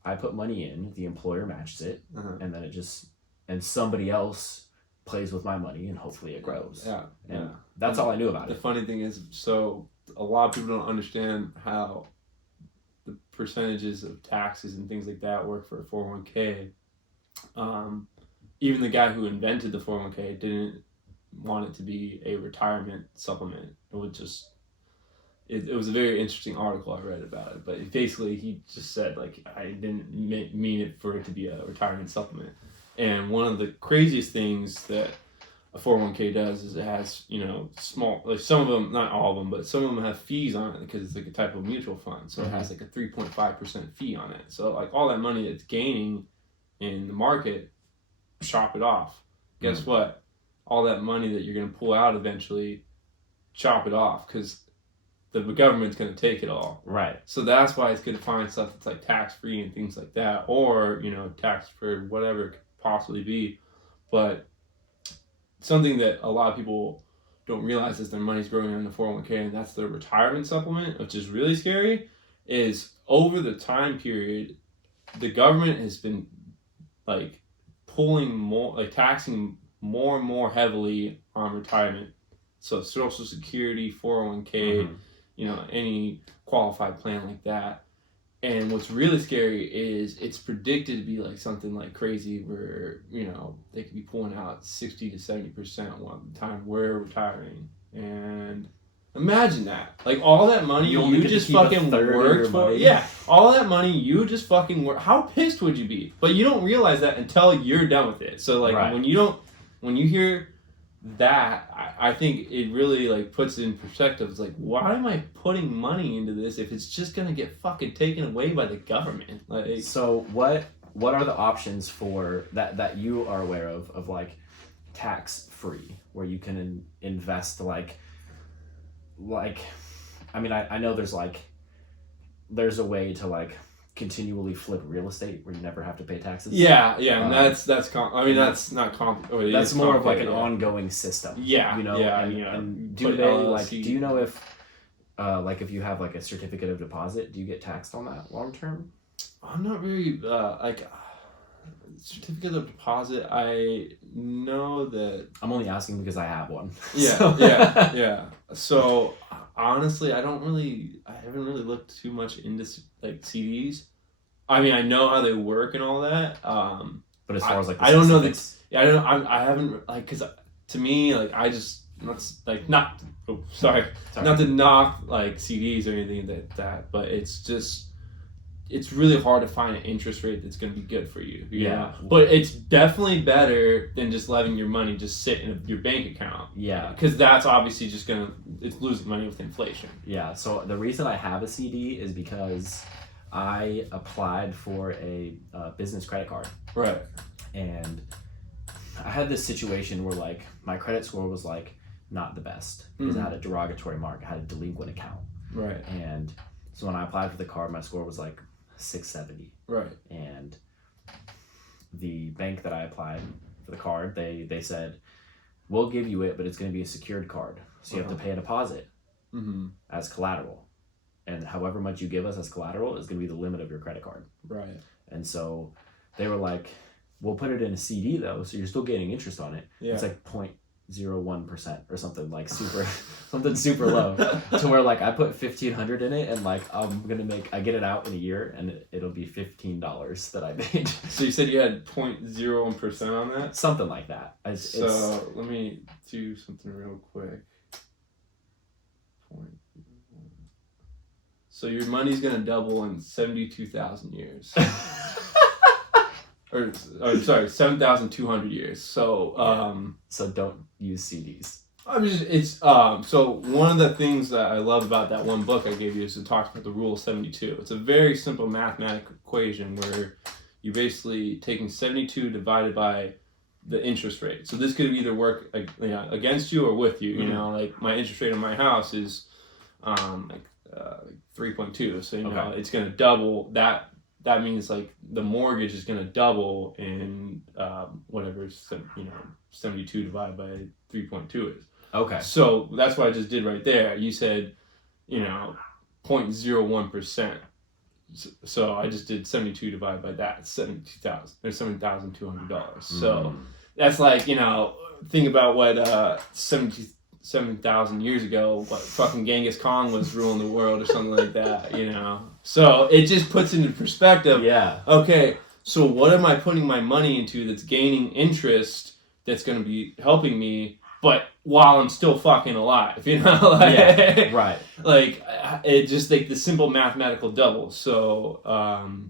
I put money in, the employer matches it, and then and somebody else plays with my money, and hopefully it grows. Yeah, and that's all I knew about it. The funny thing is, so a lot of people don't understand how the percentages of taxes and things like that work for a 401k. Even the guy who invented the 401k didn't want it to be a retirement supplement. It would just, it was a very interesting article I read about it, but basically he just said, like, I didn't mean it for it to be a retirement supplement. And one of the craziest things that a 401k does is it has, you know, small, like some of them, not all of them, but some of them have fees on it because it's like a type of mutual fund. So it has like a 3.5% fee on it. So like all that money it's gaining in the market, chop it off. Guess what? All that money that you're going to pull out eventually, chop it off because the government's going to take it all. Right. So that's why it's good to find stuff that's like tax-free and things like that, or, you know, tax-deferred, whatever it could possibly be. But something that a lot of people don't realize is their money's growing in the 401k, and that's their retirement supplement, which is really scary, is over the time period, the government has been like pulling more, like taxing more and more heavily on retirement. So Social Security, 401k, you know, any qualified plan like that. And what's really scary is it's predicted to be like something like crazy where, you know, they could be pulling out 60 to 70% one time we're retiring. And imagine that. Like all that money you just fucking worked for. Yeah. All that money you just fucking worked. How pissed would you be? But you don't realize that until you're done with it. So like when you hear that, I think it really like puts it in perspective. It's like, why am I putting money into this if it's just gonna get fucking taken away by the government? Like, so what are the options for that you are aware of like tax free where you can invest like I mean I know there's a way to like continually flip real estate where you never have to pay taxes. And that's more of like an ongoing system. Yeah, you know. And do they like? Do you know if like if you have like a certificate of deposit, do you get taxed on that long term? I'm not really like certificate of deposit. I know that I'm only asking because I have one. Yeah. So honestly, I haven't really looked too much into like CDs. I mean, I know how they work and all that. But as far as like I don't know that. Yeah, I don't. I haven't like because to me like I just not to knock like CDs or anything like that, but it's just. It's really hard to find an interest rate that's going to be good for you. You know? But it's definitely better than just letting your money just sit in your bank account. Yeah. Because that's obviously just it's losing money with inflation. Yeah. So the reason I have a CD is because I applied for a business credit card. Right. And I had this situation where like my credit score was like not the best because I had a derogatory mark. I had a delinquent account. Right. And so when I applied for the card, my score was like 670. Right. And the bank that I applied for the card, they said, we'll give you it, but it's going to be a secured card. So you have to pay a deposit as collateral. And however much you give us as collateral is going to be the limit of your credit card. Right. And so they were like, we'll put it in a CD though, so you're still getting interest on it. Yeah. It's like 0.01% or something like something super low to where like I put $1,500 in it and like I get it out in a year and it'll be $15 that I made. So you said you had 0.01% on that? Something like that. So let me do something real quick. So your money's gonna double in 72,000 years. or I'm sorry, 7,200 years. So so don't use CDs. So one of the things that I love about that one book I gave you is it talks about the rule of 72. It's a very simple mathematical equation where you're basically taking 72 divided by the interest rate. So this could either work against you or with you. You know, like my interest rate on my house is 3.2. So know it's gonna double. That means like the mortgage is gonna double in whatever 72 divided by 3.2 is. Okay. So that's what I just did right there. You said, 0.01%. So I just did 72 divided by that. It's $7,200. So that's like, think about what 7,000 years ago, what fucking Genghis Khan was ruling the world or something like that, So it just puts into perspective. Yeah. Okay, so what am I putting my money into that's gaining interest that's going to be helping me, but while I'm still fucking alive, Yeah, right. Like, it just like the simple mathematical double. So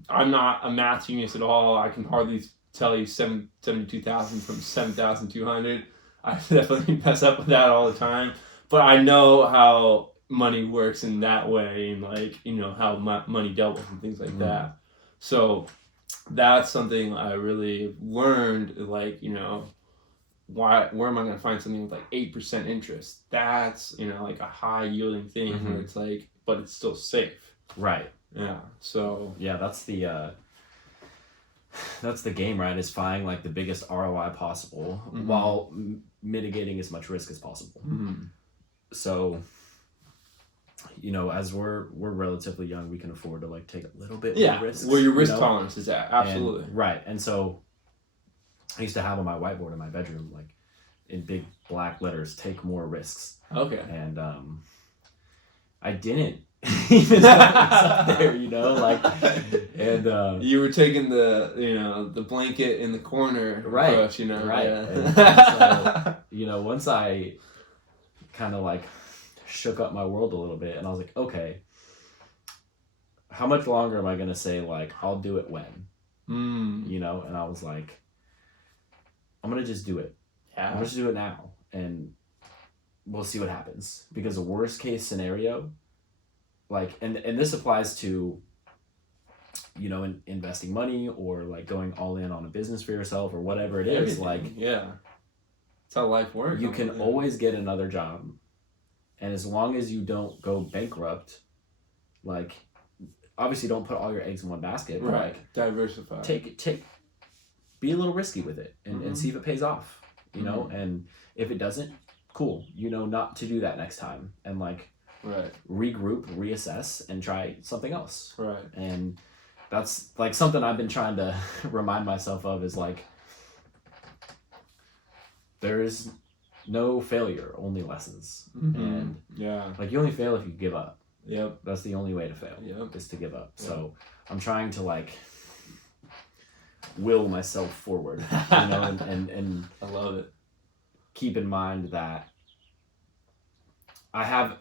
I'm not a math genius at all. I can hardly tell you 72,000 from 7,200. I definitely mess up with that all the time. But I know how money works in that way, and like, how money doubles and things like that. So that's something I really learned, like, where am I going to find something with like 8% interest? That's, like a high yielding thing where it's like, but it's still safe. Right. Yeah. So. Yeah, that's the game, right? Is finding like the biggest ROI possible while mitigating as much risk as possible. So, as we're relatively young, we can afford to like take a little bit more risk. Where your risk tolerance is at. Absolutely. Right. And so I used to have on my whiteboard in my bedroom, like in big black letters, take more risks. Okay. And I didn't even though it's up there, and you were taking the blanket in the corner approach, right. Yeah. And so, once I kind of like shook up my world a little bit, and I was like, okay, how much longer am I gonna say like I'll do it when, and I was like, I'm gonna just do it. Yeah. I'm gonna just do it now, and we'll see what happens. Because the worst case scenario, like, and this applies to, investing money or like going all in on a business for yourself or whatever it is. Like, yeah, that's how life works. You can always get another job, and as long as you don't go bankrupt, like, obviously don't put all your eggs in one basket. But right. Like, diversify. Be a little risky with it and see if it pays off. And if it doesn't, cool. Not to do that next time, and like. Right. Regroup, reassess, and try something else. Right. And that's like something I've been trying to remind myself of, is like, there is no failure, only lessons. And like, you only fail if you give up. Yep. That's the only way to fail. Yep. Is to give up. Yep. So I'm trying to like will myself forward, and I love it. Keep in mind that I have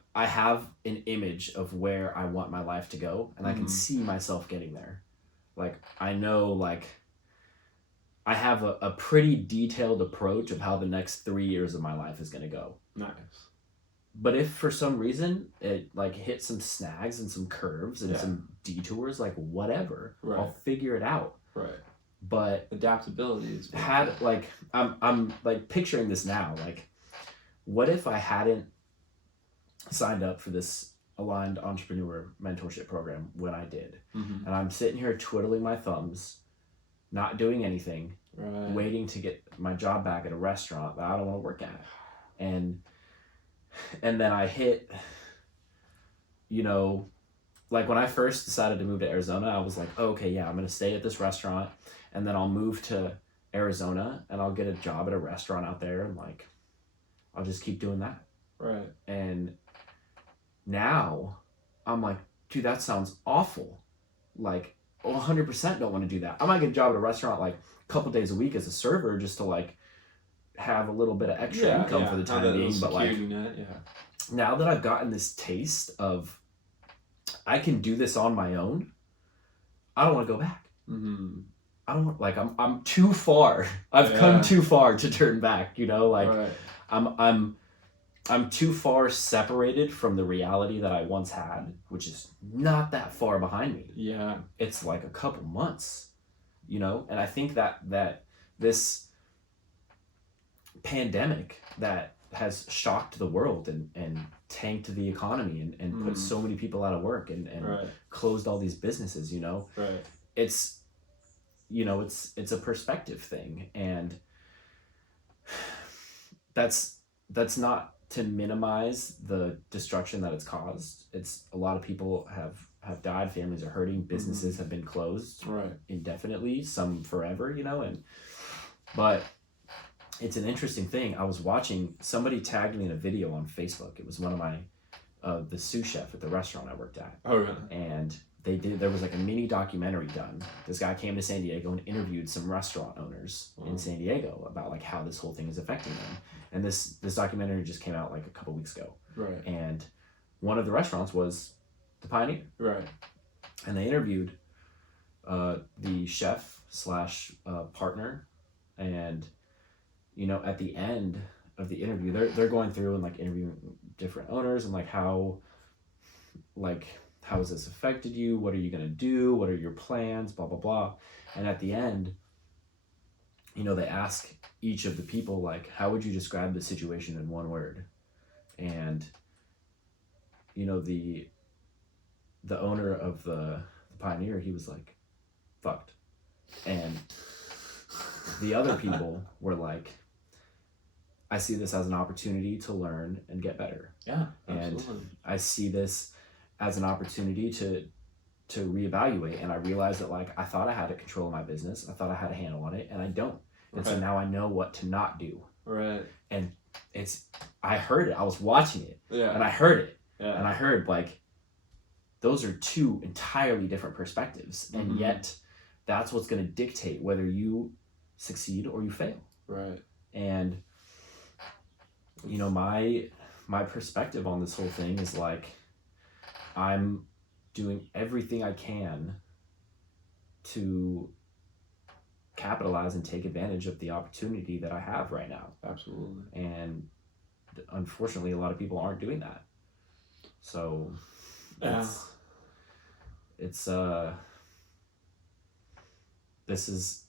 an image of where I want my life to go, and I can see myself getting there. Like, I know, like, I have a pretty detailed approach of how the next 3 years of my life is going to go. Nice. But if for some reason it like hits some snags and some curves and some detours, like whatever, right. I'll figure it out. Right. But adaptability is like I'm like picturing this now. Like, what if I hadn't signed up for this aligned entrepreneur mentorship program when I did, and I'm sitting here twiddling my thumbs, not doing anything, right. waiting to get my job back at a restaurant that I don't want to work at, and then I hit, like when I first decided to move to Arizona, I was like, oh, okay, yeah, I'm gonna stay at this restaurant, and then I'll move to Arizona and I'll get a job at a restaurant out there, and like I'll just keep doing that. Right. And now I'm like, dude, that sounds awful. Like, 100% don't want to do that. I might get a job at a restaurant like a couple days a week as a server, just to like have a little bit of extra income for the time being. But like, now that I've gotten this taste of, I can do this on my own, I don't want to go back. Mm-hmm. I don't want, like, I'm too far. I've come too far to turn back, you know, like I'm too far separated from the reality that I once had, which is not that far behind me. Yeah. It's like a couple months, you know? And I think that this pandemic that has shocked the world and tanked the economy and put so many people out of work and closed all these businesses, you know? Right. It's, you know, it's a perspective thing, and that's not to minimize the destruction that it's caused. It's a lot of people have died, families are hurting, businesses have been closed indefinitely, some forever, you know, but it's an interesting thing. I was watching, somebody tagged me in a video on Facebook. It was one of my the sous chef at the restaurant I worked at. Oh, really? And there was like a mini documentary done. This guy came to San Diego and interviewed some restaurant owners in San Diego about like how this whole thing is affecting them. And this documentary just came out like a couple weeks ago. Right. And one of the restaurants was the Pioneer. Right. And they interviewed the chef / partner, and you know, at the end of the interview, they're going through and like interviewing different owners and like how has this affected you? What are you gonna do? What are your plans? Blah blah blah. And at the end, you know, they ask each of the people like, how would you describe the situation in one word? And you know, the owner of the Pioneer, he was like, fucked. And the other people were like, I see this as an opportunity to learn and get better. Yeah, absolutely. And I see this as an opportunity to reevaluate. And I realized that like, I thought I had a control of my business. I thought I had a handle on it, and I don't. And so now I know what to not do. Right. And I heard it. I was watching it. Yeah. And I heard it. Yeah. And I heard like, those are two entirely different perspectives. And yet that's what's going to dictate whether you succeed or you fail. Right. And you know, my perspective on this whole thing is like, I'm doing everything I can to capitalize and take advantage of the opportunity that I have right now. Absolutely. And unfortunately, a lot of people aren't doing that. So it's this is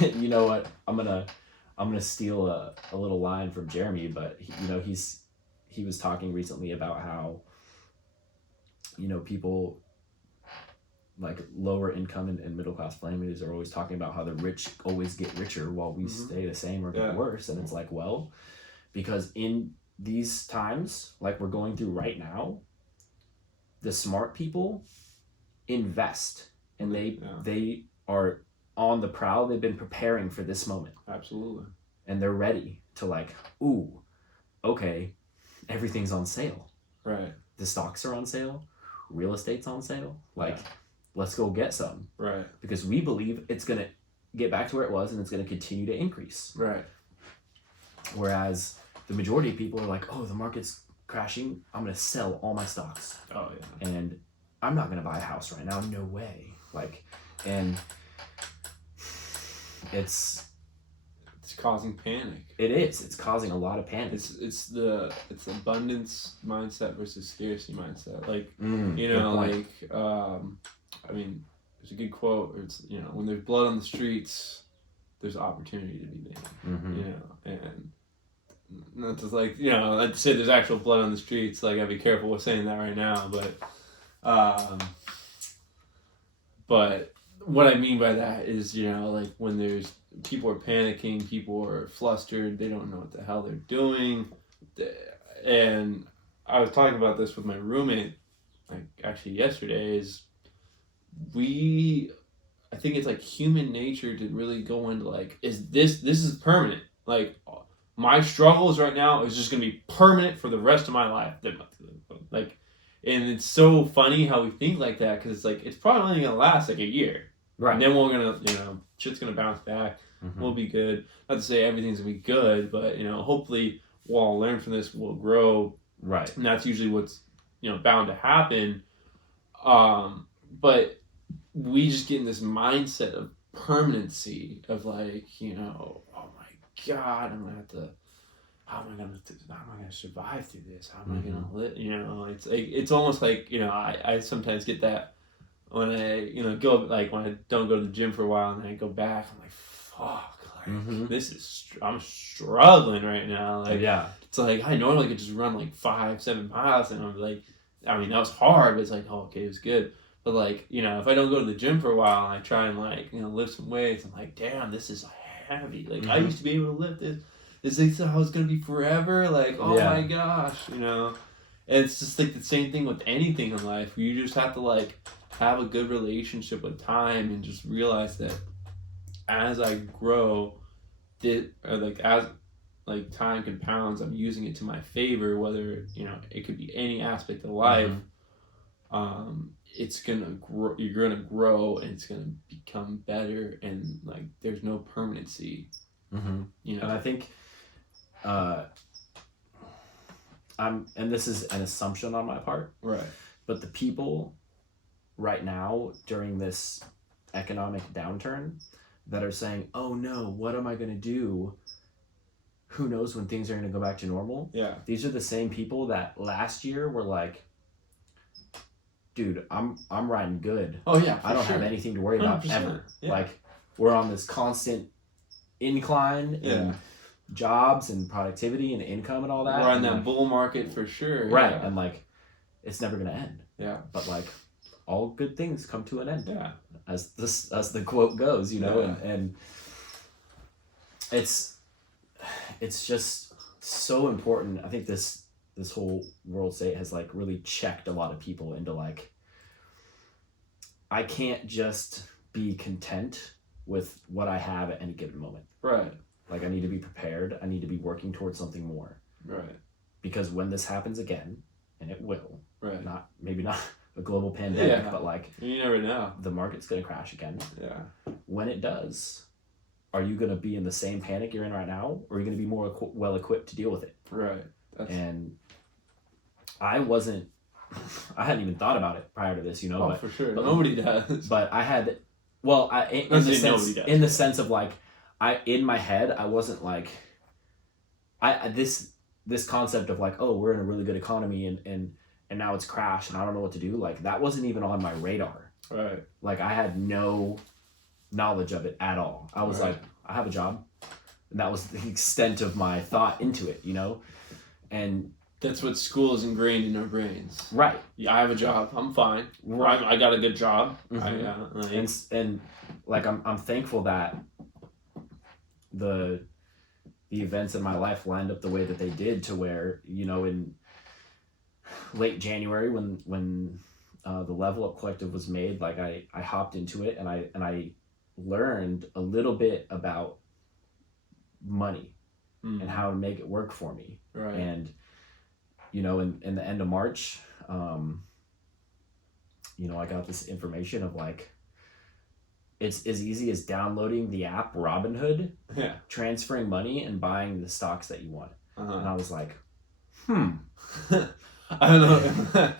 you know what, I'm gonna steal a little line from Jeremy, but he was talking recently about how, you know, people like lower income and middle class families are always talking about how the rich always get richer while we stay the same or get worse. And it's like, well, because in these times like we're going through right now, the smart people invest, and they are on the prowl. They've been preparing for this moment. Absolutely. And they're ready to like, ooh, okay, everything's on sale. Right. The stocks are on sale. Real estate's on sale. Like, let's go get some. Right. Because we believe it's going to get back to where it was, and it's going to continue to increase. Right. Whereas the majority of people are like, oh, the market's crashing. I'm going to sell all my stocks. Oh, yeah. And I'm not going to buy a house right now. No way. Like, and it's causing panic. It is. It's causing a lot of panic. It's the abundance mindset versus scarcity mindset. Like, you know, like, I mean, there's a good quote. It's, you know, when there's blood on the streets, there's opportunity to be made. You know, and not just like, you know, I'd say there's actual blood on the streets. Like, I'd be careful with saying that right now, but what I mean by that is, you know, like when there's people are panicking, people are flustered, they don't know what the hell they're doing. And I was talking about this with my roommate, like actually yesterday, is I think it's like human nature to really go into like, this is permanent. Like, my struggles right now is just going to be permanent for the rest of my life. Like, and it's so funny how we think like that, because it's like, it's probably only going to last like a year. Right. And then we're going to, you know, shit's going to bounce back. Mm-hmm. We'll be good. Not to say everything's gonna be good, but you know, hopefully we'll all learn from this. We'll grow. Right. And that's usually what's, you know, bound to happen. But we just get in this mindset of permanency of like, you know, oh my God, I'm gonna have to. How am I gonna survive through this? How am I gonna live? You know, it's almost like, you know, I sometimes get that when I, you know, go, like when I don't go to the gym for a while and then I go back, I'm like, fuck, like this is, I'm struggling right now. Like, yeah, it's like I normally could just run like 5-7 miles, and I'm like, I mean, that was hard, but it's like, oh, okay, it was good. But like, you know, if I don't go to the gym for a while and I try and like, you know, lift some weights, I'm like, damn, this is heavy. Like I used to be able to lift this. Is this how it's gonna be forever? Like, oh my gosh, you know. And it's just like the same thing with anything in life. You just have to like have a good relationship with time and just realize that as I grow, as like time compounds, I'm using it to my favor. Whether, you know, it could be any aspect of life. It's gonna grow. You're gonna grow, and it's gonna become better. And like, there's no permanency. You know, and I think. And this is an assumption on my part, right? But the people right now during this economic downturn that are saying, "Oh no, what am I going to do? Who knows when things are going to go back to normal?" Yeah, these are the same people that last year were like, "Dude, I'm riding good. Oh yeah, I don't have anything to worry about 100%. ever." Yeah. Like we're on this constant incline in jobs and productivity and income and all that. We're on that like, bull market for sure. Right. Yeah. And like, it's never going to end. Yeah. But like, all good things come to an end. Yeah. As the quote goes, you know, and it's just so important. I think this whole world state has like really checked a lot of people into like, I can't just be content with what I have at any given moment. Right. Like I need to be prepared. I need to be working towards something more. Right. Because when this happens again, and it will, right. Maybe not a global pandemic, but like you never know. The market's gonna crash again. Yeah. When it does, are you gonna be in the same panic you're in right now, or are you gonna be more well equipped to deal with it? Right. And I hadn't even thought about it prior to this, you know. But, for sure, nobody does. But I had, well, in the sense of like. In my head, I wasn't like, this concept of like, oh, we're in a really good economy and now it's crashed and I don't know what to do. Like that wasn't even on my radar. Right. Like I had no knowledge of it at all. I was like, I have a job. And that was the extent of my thought into it, you know? And that's what school is ingrained in our brains. Right. Yeah, I have a job. I'm fine. Right. I got a good job. And like, I'm thankful that the events in my life lined up the way that they did, to where, you know, in late January when the Level Up Collective was made, like I hopped into it and I learned a little bit about money and how to make it work for me. Right. And you know, in the end of March, you know, I got this information of like, it's as easy as downloading the app Robinhood, transferring money, and buying the stocks that you want. And I was like, I don't know.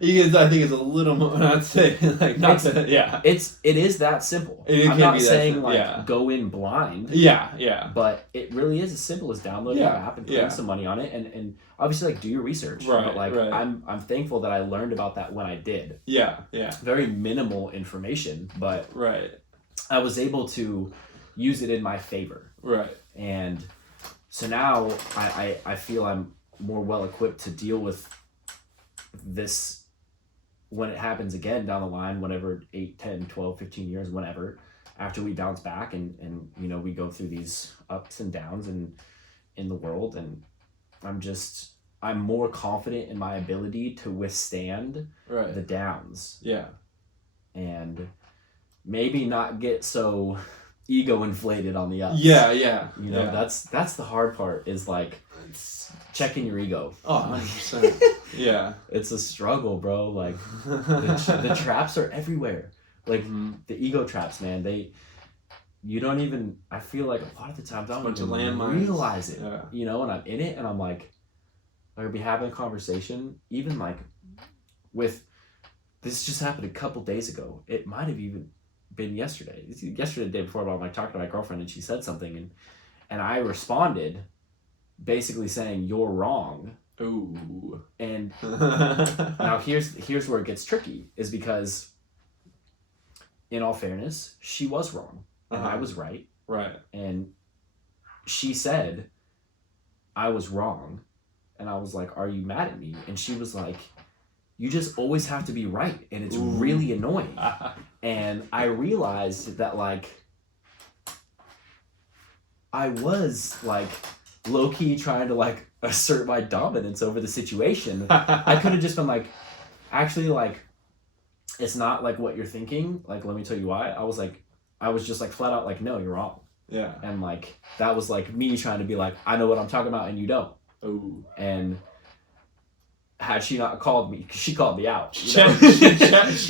I think it's a little more. Not saying like not that. Yeah. It is that simple. I'm not saying like go in blind. Yeah. But it really is as simple as downloading an app and putting some money on it, and obviously like do your research. Right. But like I'm thankful that I learned about that when I did. Yeah. Very minimal information, but I was able to use it in my favor. Right. And so now I feel I'm more well equipped to deal with this when it happens again down the line, whenever 8, 10, 12, 15 years, whenever, after we bounce back and you know, we go through these ups and downs in the world. And I'm more confident in my ability to withstand the downs. Yeah. And maybe not get so ego inflated on the ups. Yeah. You know, that's the hard part, is like checking your ego. Oh, 100%. Yeah. It's a struggle, bro. Like the traps are everywhere. Like the ego traps, man. you don't even, I feel like a lot of the times I don't even realize it, you know, and I'm in it and I'm like, I'll be having a conversation, even like with, this just happened a couple days ago. It might have even been yesterday. Yesterday, the day before, but I'm like talking to my girlfriend and she said something and I responded basically saying, you're wrong. Ooh. And now here's where it gets tricky, is because in all fairness, she was wrong and I was right. Right. And she said I was wrong. And I was like, are you mad at me? And she was like, you just always have to be right. And it's really annoying. And I realized that, like, I was, like, low-key trying to, like, assert my dominance over the situation. I could have just been like, actually, like, it's not, like, what you're thinking. Like, let me tell you why. I was just, like, flat out like, no, you're wrong. Yeah. And, like, that was, like, me trying to be like, I know what I'm talking about and you don't. Ooh. And had she not called me, because she called me out. She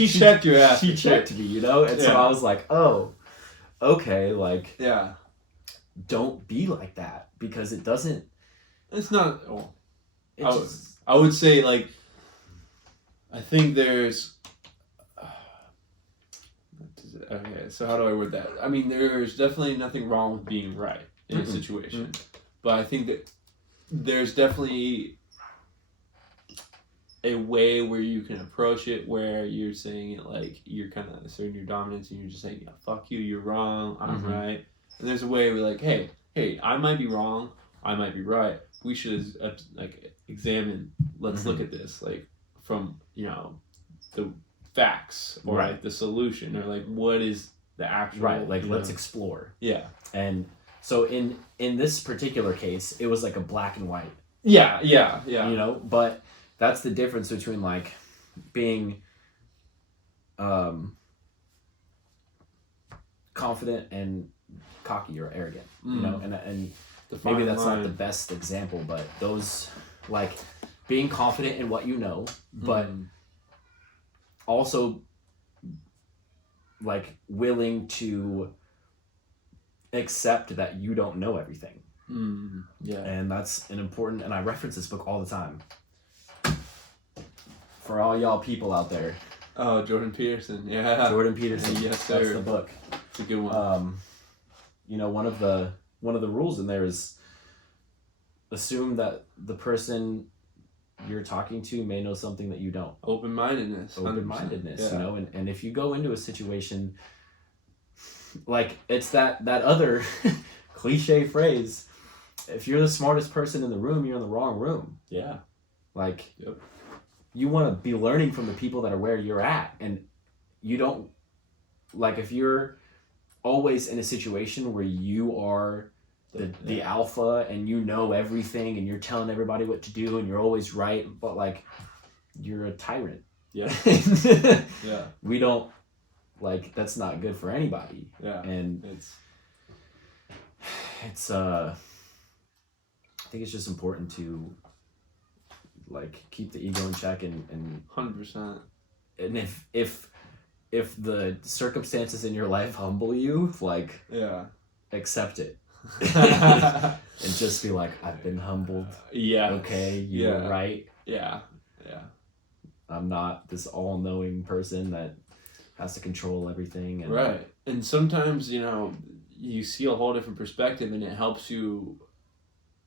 checked your ass. She checked me, you know? And so I was like, oh, okay, like, yeah, don't be like that, because it doesn't. It's not. Oh, I would say, like, I think there's. Okay, so how do I word that? I mean, there's definitely nothing wrong with being right in a situation, but I think that there's definitely a way where you can approach it where you're saying it like you're kind of asserting your dominance and you're just saying, yeah, fuck you, you're wrong, I'm right. And there's a way where like, hey, I might be wrong, I might be right. We should like examine. Let's look at this like from, you know, the facts or like the solution or like what is the actual like let's explore. Yeah. And so in this particular case, it was like a black and white. Yeah. You know, but that's the difference between like being confident and cocky or arrogant, you know, and maybe that's not the best example, but those, like, being confident in what you know, but also like willing to accept that you don't know everything. Yeah. And that's an important, and I reference this book all the time. For all y'all people out there. Oh, Jordan Peterson. Yeah. Jordan Peterson. Yes, sir. That's the book. It's a good one. You know, one of the rules in there is assume that the person you're talking to may know something that you don't. Open-mindedness. 100%. You know, and if you go into a situation, like, it's that other cliche phrase, if you're the smartest person in the room, you're in the wrong room. Yeah. Like, you want to be learning from the people that are where you're at, and you don't, like, if you're always in a situation where you are the alpha and you know everything and you're telling everybody what to do and you're always right, but like you're a tyrant. Yeah. Yeah. We don't, like, that's not good for anybody. Yeah. And it's I think it's just important to like keep the ego in check and 100%. And if the circumstances in your life humble you, like, accept it. And just be like, I've been humbled. Yeah. Okay, you were right. Yeah. I'm not this all-knowing person that has to control everything. And right. And sometimes, you know, you see a whole different perspective and it helps you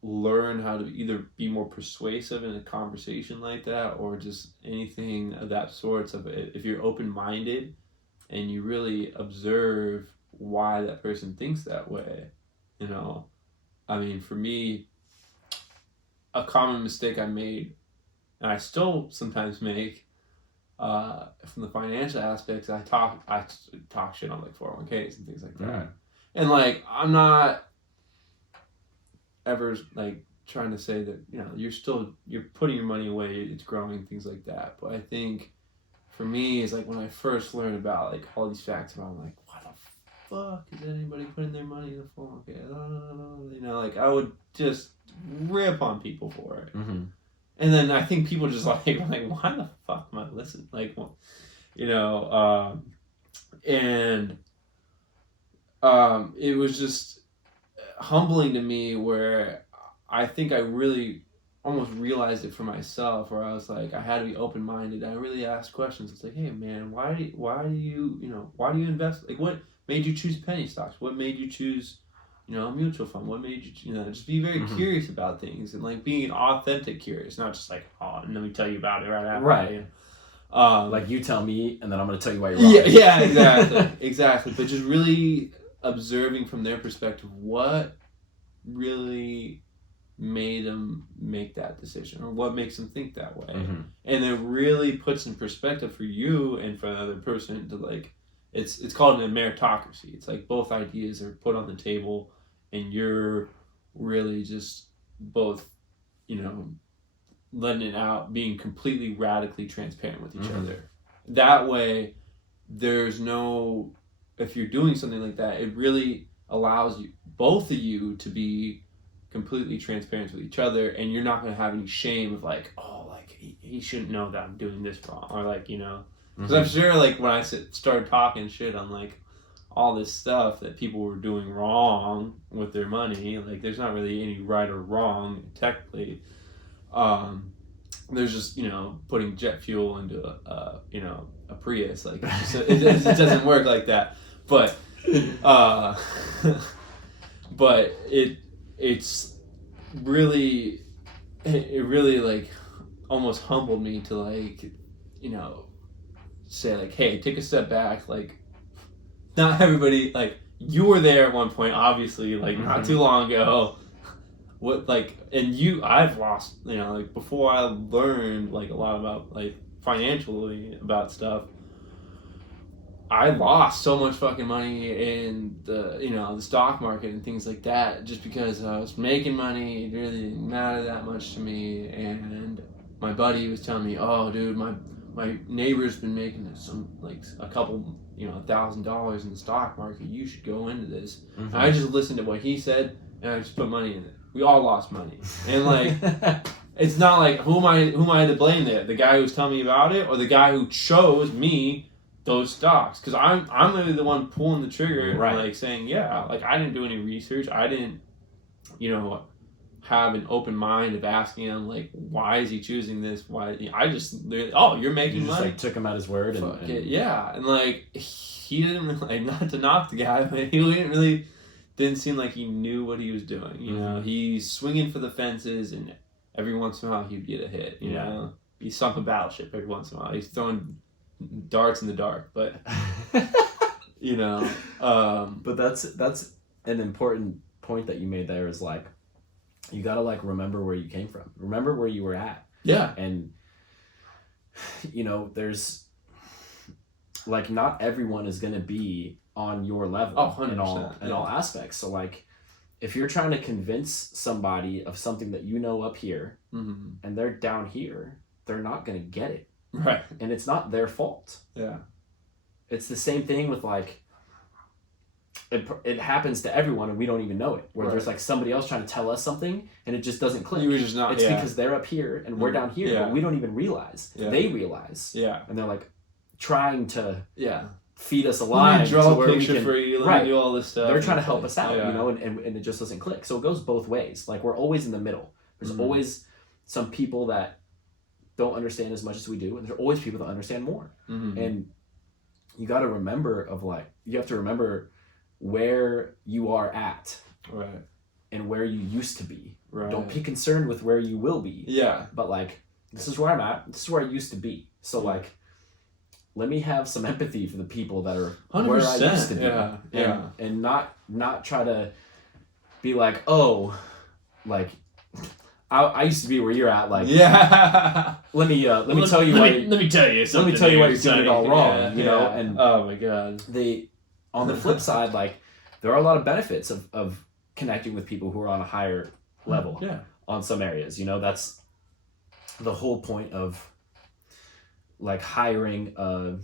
learn how to either be more persuasive in a conversation like that or just anything of that sort. Of it. If you're open-minded and you really observe why that person thinks that way, you know. I mean, for me, a common mistake I made, and I still sometimes make, from the financial aspects, I talk shit on like 401ks and things like that. And like, I'm not ever like trying to say that, you know, you're putting your money away, it's growing, things like that. But I think for me, it's like when I first learned about like all these facts about, I'm like, what the fuck is anybody putting their money in the 401k? You know, like I would just rip on people for it. And then I think people just like why the fuck am I listening? Like, well, you know, and it was just humbling to me, where I think I really almost realized it for myself, where I was like, I had to be open-minded. I really asked questions. It's like, hey man, why do you invest? Like, what made you choose penny stocks? What made you choose, a mutual fund? What made you, just be very curious about things, and like being authentic curious, not just like, oh, let me tell you about it right after. Right. Like, you tell me, and then I'm going to tell you why you're wrong. Yeah, exactly. But just really observing from their perspective what really made them make that decision, or what makes them think that way. And it really puts in perspective for you and for the other person to, like, it's called a meritocracy. It's like both ideas are put on the table, and you're really just both, letting it out, being completely radically transparent with each other. That way, there's no, if you're doing something like that, it really allows you, both of you, to be completely transparent with each other, and you're not going to have any shame of like, oh, like he shouldn't know that I'm doing this wrong, or like, because I'm sure, like, when I started talking shit on like all this stuff that people were doing wrong with their money, like, there's not really any right or wrong technically. There's just, putting jet fuel into a Prius, like, it doesn't work like that. But but it's really, it really, like, almost humbled me to, like, say, like, hey, take a step back. Like, not everybody, like, you were there at one point, obviously, like, not too long ago. What, like, and I've lost, like, before I learned, like, a lot about, like, financially about stuff, I lost so much fucking money in the stock market and things like that, just because I was making money. It really didn't matter that much to me. And my buddy was telling me, oh, dude, my neighbor's been making some, like, a couple, $1,000 in the stock market. You should go into this. And I just listened to what he said, and I just put money in it. We all lost money. And, like, it's not like, who am I to blame there? The guy who's telling me about it, or the guy who chose me those stocks? Because I'm really the one pulling the trigger, right? And, like, saying, yeah, like, I didn't do any research. I didn't, have an open mind of asking him, like, why is he choosing this? Why? I just, you're making money. Like, took him at his word. Yeah. And, like, he didn't really, like, not to knock the guy, but he didn't seem like he knew what he was doing. He's swinging for the fences, and every once in a while he'd get a hit. He sunk a battleship every once in a while. He's throwing darts in the dark, but but that's an important point that you made there, is like, you gotta, like, remember where you came from, remember where you were at. Yeah. And there's, like, not everyone is gonna be on your level. 100%, in all aspects. So, like, if you're trying to convince somebody of something that up here, and they're down here, they're not going to get it. Right. And it's not their fault. Yeah. It's the same thing with, like, it happens to everyone, and we don't even know it. Where there's, like, somebody else trying to tell us something, and it just doesn't click. You're just not. It's because they're up here and we're down here, but we don't even realize. Yeah. They realize. Yeah. And they're, like, trying to Yeah. feed us a line. Let me draw a picture for you. Let me do all this stuff. They're trying to help us out, and it just doesn't click. So it goes both ways. Like, we're always in the middle. There's always some people that don't understand as much as we do, and there's always people that understand more. And you got to remember you have to remember where you are at, right, and where you used to be. Right. Don't be concerned with where you will be. Yeah. But, like, this is where I'm at. This is where I used to be. So, like, let me have some empathy for the people that are 100%. Where I used to be. And not try to be like, oh, like, I used to be where you're at. Like, let me tell you why. Let me tell you something. Let me tell you why you're doing it all wrong. Yeah. And oh my god. On the flip side, like, there are a lot of benefits of connecting with people who are on a higher level. Yeah. On some areas, that's the whole point of, like, hiring a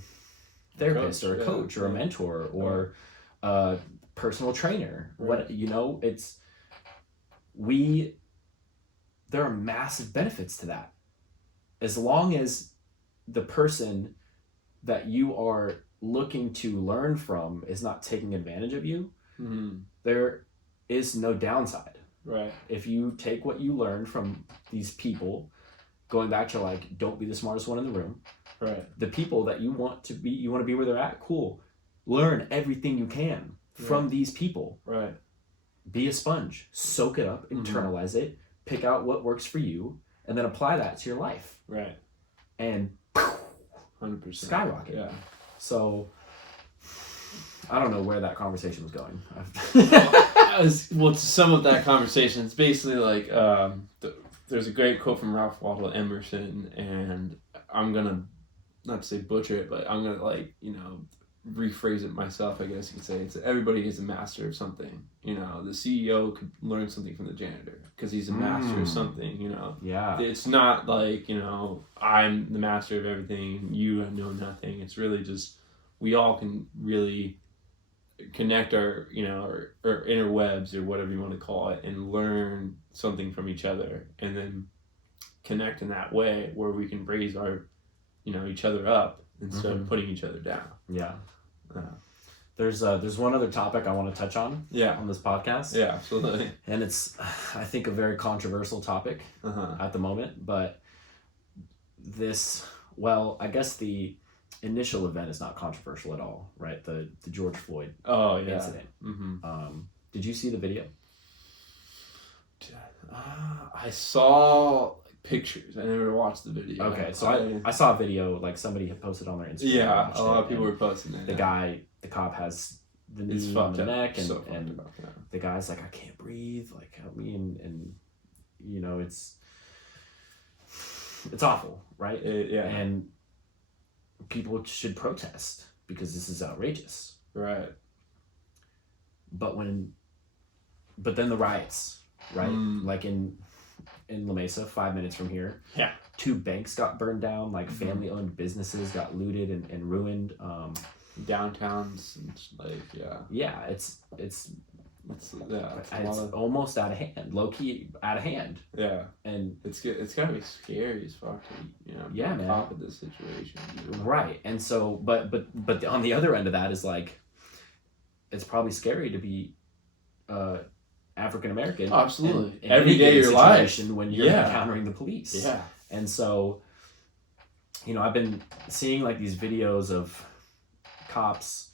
therapist or a coach or a mentor or a personal trainer. Right. There are massive benefits to that. As long as the person that you are looking to learn from is not taking advantage of you, Mm-hmm. There is no downside. Right. If you take what you learned from these people, going back to like, don't be the smartest one in the room. Right. The people that you want to be where they're at, cool. Learn everything you can from these people. Right. Be a sponge. Soak it up, internalize it, pick out what works for you, and then apply that to your life. Right. And 100%. Skyrocket. Yeah. So I don't know where that conversation was going. Well, to sum up that conversation, it's basically like there's a great quote from Ralph Waldo Emerson, and I'm gonna not to say butcher it, but I'm gonna like rephrase it myself. I guess you could say it's everybody is a master of something. The CEO could learn something from the janitor because he's a master of something. Yeah. It's not like I'm the master of everything. You know nothing. It's really just we all can really connect our our interwebs or whatever you want to call it and learn something from each other and then connect in that way where we can raise our each other up instead of putting each other down. Yeah. There's one other topic I want to touch on on this podcast. Yeah, absolutely. And it's I think a very controversial topic at the moment, but I guess the initial event is not controversial at all, right? The George Floyd incident. Mm-hmm. Did you see the video? I saw pictures. I never watched the video. Okay, so I saw a video, like somebody had posted on their Instagram. Yeah, a lot of people were posting it. The cop has the knee on the neck, and the guy's like, I can't breathe, like help me, and it's awful, right? And people should protest because this is outrageous. Right. But then the riots, right? Like in La Mesa, 5 minutes from here. Yeah. 2 banks got burned down, like family-owned businesses got looted and ruined. Downtowns and it's it's almost out of hand, low-key out of hand. Yeah. And it's gotta be scary as fuck to be man, top of this situation. Right. And so but on the other end of that is like it's probably scary to be African American. Absolutely. In every day of your life when you're encountering the police. Yeah. And so I've been seeing like these videos of cops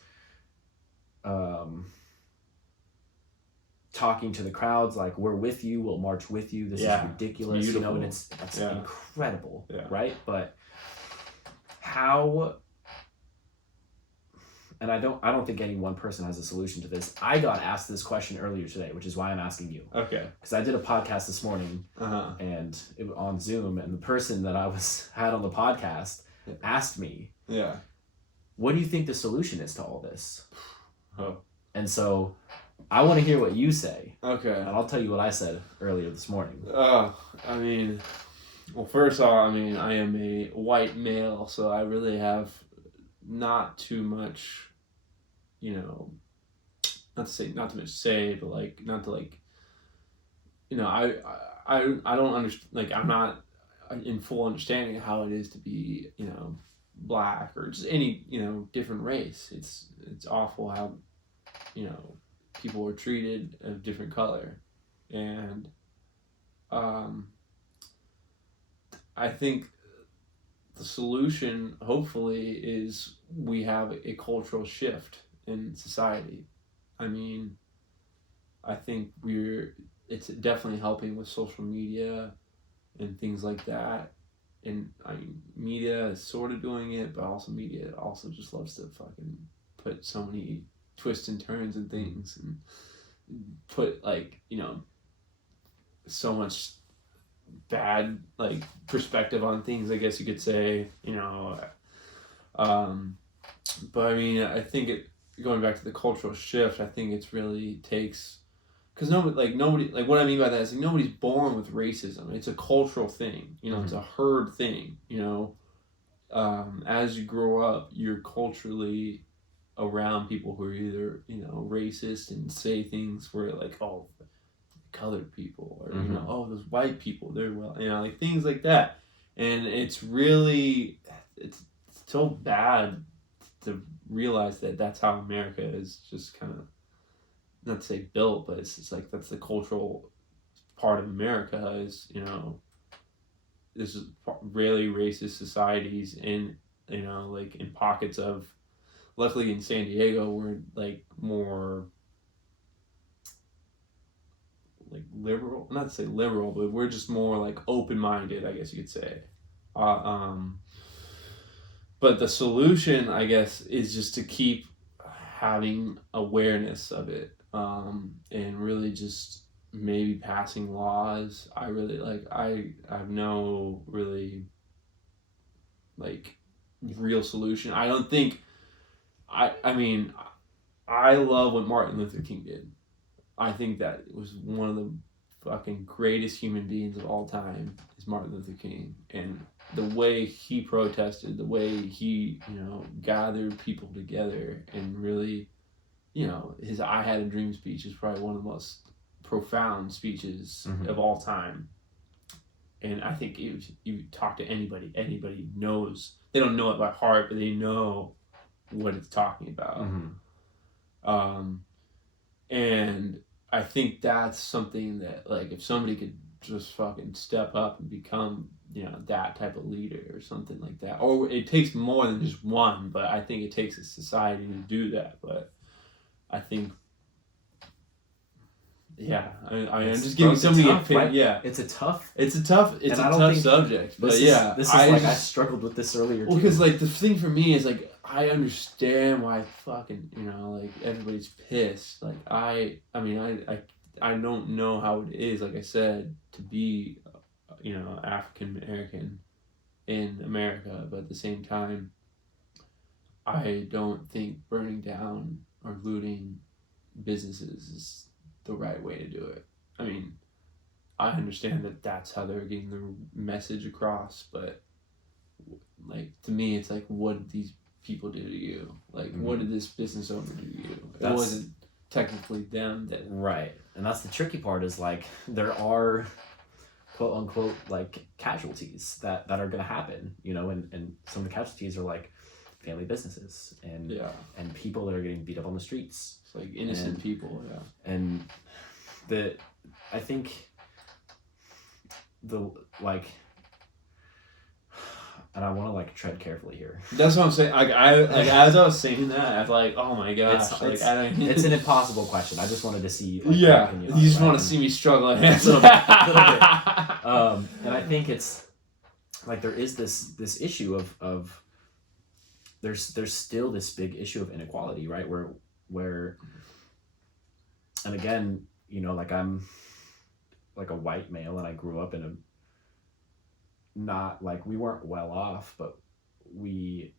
talking to the crowds like, we're with you, we'll march with you, this is ridiculous, and it's incredible, right? But how, and I don't think any one person has a solution to this. I got asked this question earlier today, which is why I'm asking you. Okay. Because I did a podcast this morning and on Zoom, and the person that I had on the podcast asked me, what do you think the solution is to all this? And so I want to hear what you say. Okay. And I'll tell you what I said earlier this morning. I mean, well, first off, I am a white male, so I really have not too much, not too much say, but like, not to like, I don't understand, like, I'm not in full understanding of how it is to be, black or just any, different race. It's awful how, people are treated of different color. And I think the solution, hopefully, is we have a cultural shift in society. I think it's definitely helping with social media and things like that. And media is sort of doing it, but also media also just loves to fucking put so many twists and turns and things and put like, so much bad like perspective on things, I guess you could say, but I think going back to the cultural shift, I think it's really takes, because nobody, like what I mean by that is like, nobody's born with racism. It's a cultural thing, it's a herd thing, as you grow up, you're culturally around people who are either, racist and say things where like, oh, colored people, or, oh, those white people, they're like things like that. And it's really, it's so bad to realize that that's how America is just kind of not to say built, but it's just like that's the cultural part of America is, you know, this is really racist societies in, you know, like in pockets of, luckily in San Diego, we're like more like liberal, not to say liberal, but we're just more like open-minded, I guess you could say. But the solution, I guess, is just to keep having awareness of it, and really just maybe passing laws. I really like, I have no really like real solution. I don't think, I mean, I love what Martin Luther King did. I think that it was one of the fucking greatest human beings of all time is Martin Luther King. And the way he protested, the way he, you know, gathered people together and really, you know, his I Had a Dream speech is probably one of the most profound speeches of all time. And I think you talk to anybody knows, they don't know it by heart, but they know what it's talking about. And I think that's something that, like, if somebody could just fucking step up and become, you know, that type of leader or something like that. Or it takes more than just one, but I think it takes a society to do that. But I think, yeah, I'm just giving somebody tough, a right? yeah. It's a tough subject. But yeah, this is I struggled with this earlier too. Well, because like the thing for me is like I understand why fucking, you know, like everybody's pissed. Like I mean I don't know how it is, like I said, to be, you know, African American in America, but at the same time, I don't think burning down or looting businesses is the right way to do it. I mean, I understand that that's how they're getting the message across, but like to me, it's like, what did these people do to you? Like, what did this business owner do to you? It wasn't technically them that... Right. And that's the tricky part is like, there are quote unquote like casualties that are going to happen, you know, and some of the casualties are like family businesses and people that are getting beat up on the streets. It's like innocent people, And I think the like, and I want to like tread carefully here. That's what I'm saying. Like as I was saying that, I was like, oh my gosh, it's an impossible question. I just wanted to see. Like, you just want to see me struggle. A little bit. And I think it's like there is this issue of there's still this big issue of inequality, right? Where and again, you know, like I'm like a white male and I grew up in a, not like we weren't well off, but we,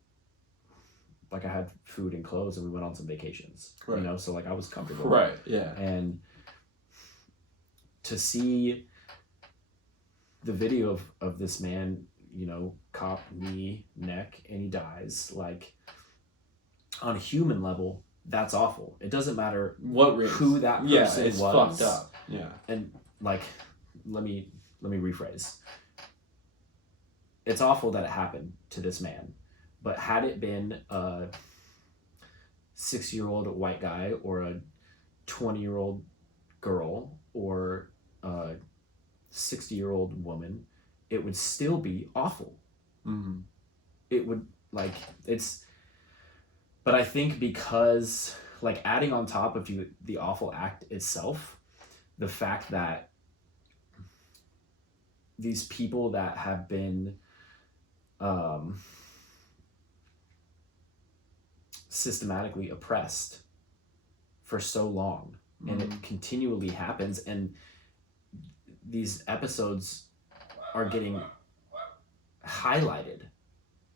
like I had food and clothes and we went on some vacations, you know, so like I was comfortable. Right. Yeah. And to see the video of this man, you know, cop knee, neck, and he dies, like on a human level, that's awful. It doesn't matter what race, who that person it's was. Fucked up. Yeah. And like, let me rephrase. It's awful that it happened to this man, but had it been a 6-year-old white guy or a 20-year-old girl or a 60-year-old woman, it would still be awful. It would like but I think because like adding on top of the awful act itself, the fact that these people that have been systematically oppressed for so long, and it continually happens, and these episodes are getting highlighted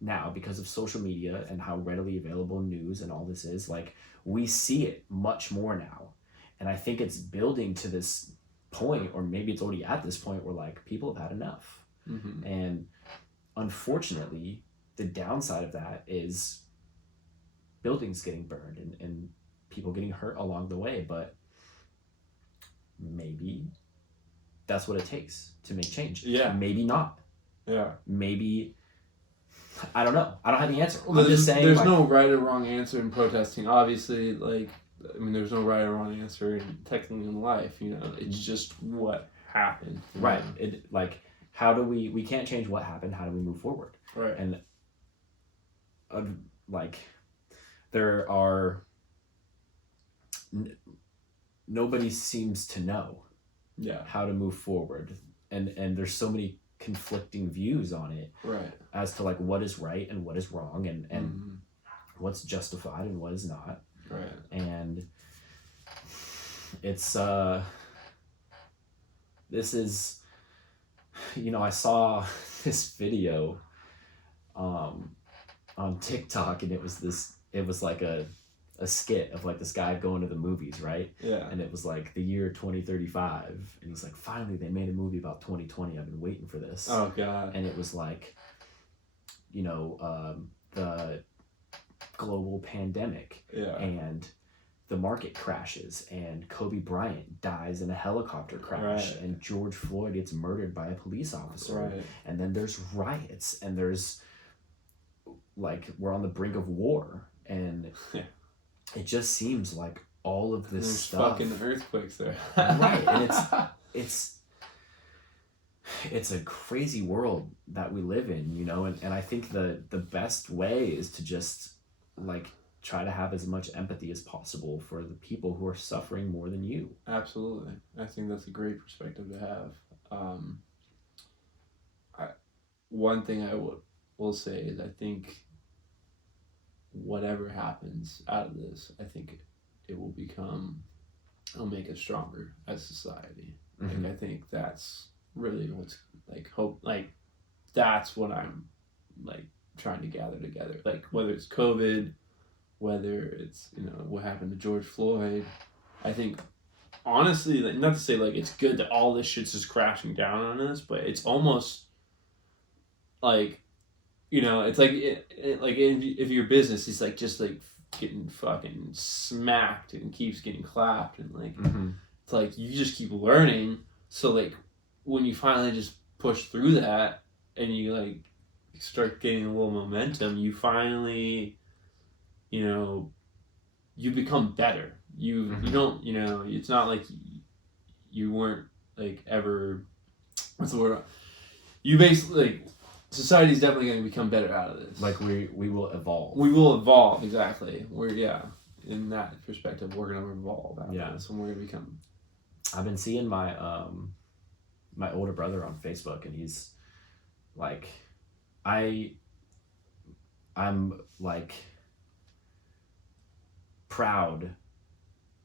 now because of social media and how readily available news and all this is. Like, we see it much more now, and I think it's building to this point, or maybe it's already at this point where like people have had enough. And unfortunately, the downside of that is buildings getting burned and people getting hurt along the way. But maybe that's what it takes to make change. Maybe not. Maybe, I don't know. I don't have the answer. Well, I'm just saying, there's no right or wrong answer in protesting. Obviously, like I mean, there's no right or wrong answer technically in life, you know. It's just what happened. Right. It like, how do we can't change what happened. How do we move forward? Right. And like, there are nobody seems to know how to move forward, and there's so many conflicting views on it, right, as to like what is right and what is wrong, and what's justified and what is not, right. And it's this is, you know, I saw this video on TikTok, and it was like a skit of like this guy going to the movies, right? Yeah. And it was like the year 2035, and he's like, finally they made a movie about 2020. I've been waiting for this. Oh God. And it was like, you know, the global pandemic, and the market crashes, and Kobe Bryant dies in a helicopter crash, and George Floyd gets murdered by a police officer, and then there's riots, and there's like, we're on the brink of war, and it just seems like all of this stuff. Fucking earthquakes there. Right, and it's a crazy world that we live in, you know, and I think the best way is to just like try to have as much empathy as possible for the people who are suffering more than you. Absolutely. I think that's a great perspective to have. One thing I will say is, I think whatever happens out of this, I think it'll make us stronger as society. Like, I think that's really what's like hope, like that's what I'm like trying to gather together. Like, whether it's COVID, whether it's, you know, what happened to George Floyd, I think honestly, like, not to say like it's good that all this shit's just crashing down on us, but it's almost like, you know, it's like if your business is like just like getting fucking smacked and keeps getting clapped, and like it's like you just keep learning. So like when you finally just push through that and you like start getting a little momentum, you finally, you know, you become better. You don't, you know, it's not like you weren't like ever, what's the word? You basically, like, society's definitely going to become better out of this. Like, we will evolve. We will evolve, exactly. In that perspective, we're going to evolve out of this, and we're going to become. I've been seeing my my older brother on Facebook, and he's like, I'm like proud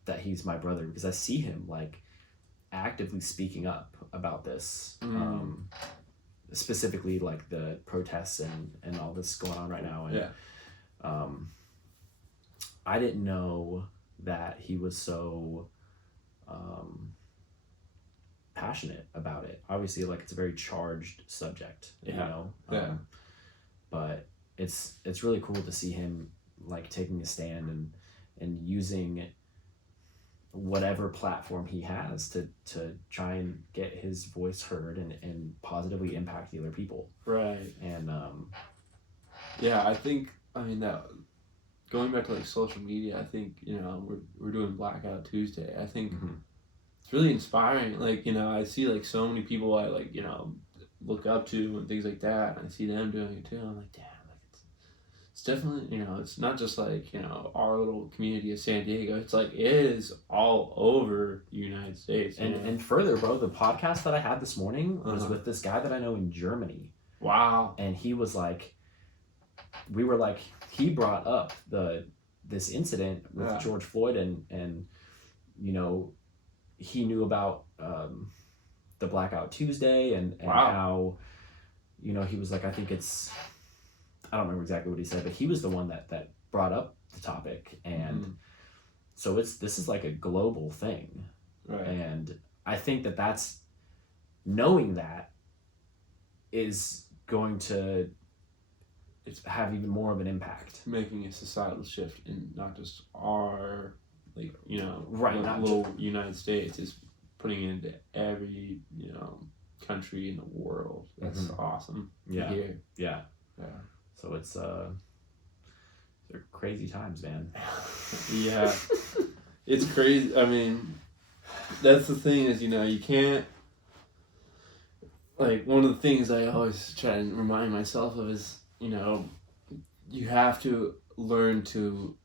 that he's my brother, because I see him like actively speaking up about this, specifically like the protests and all this going on right now, and I didn't know that he was so passionate about it. Obviously, like, it's a very charged subject, you know, but it's really cool to see him like taking a stand and using whatever platform he has to try and get his voice heard and positively impact the other people. Right. And I think, I mean, that going back to like social media, I think, you know, we're doing Blackout Tuesday. I think it's really inspiring. Like, you know, I see like so many people I like, you know, look up to and things like that, and I see them doing it too. I'm like, damn, like it's definitely, you know, it's not just like, you know, our little community of San Diego. It's like, it is all over the United States. And further, bro, the podcast that I had this morning was with this guy that I know in Germany. Wow. And he was like, he brought up this incident with George Floyd, and you know, he knew about the Blackout Tuesday and how, you know, he was like, I think it's, I don't remember exactly what he said, but he was the one that brought up the topic, and so this is like a global thing, and I think that's knowing that is going to have even more of an impact, making a societal shift in not just our, like, you know, not little United States, is putting it into every, you know, country in the world. That's awesome to hear. Yeah. So it's they're crazy times, man. Yeah. it's crazy. I mean, that's the thing is, you can't, like, one of the things I always try to remind myself of is, you have to learn to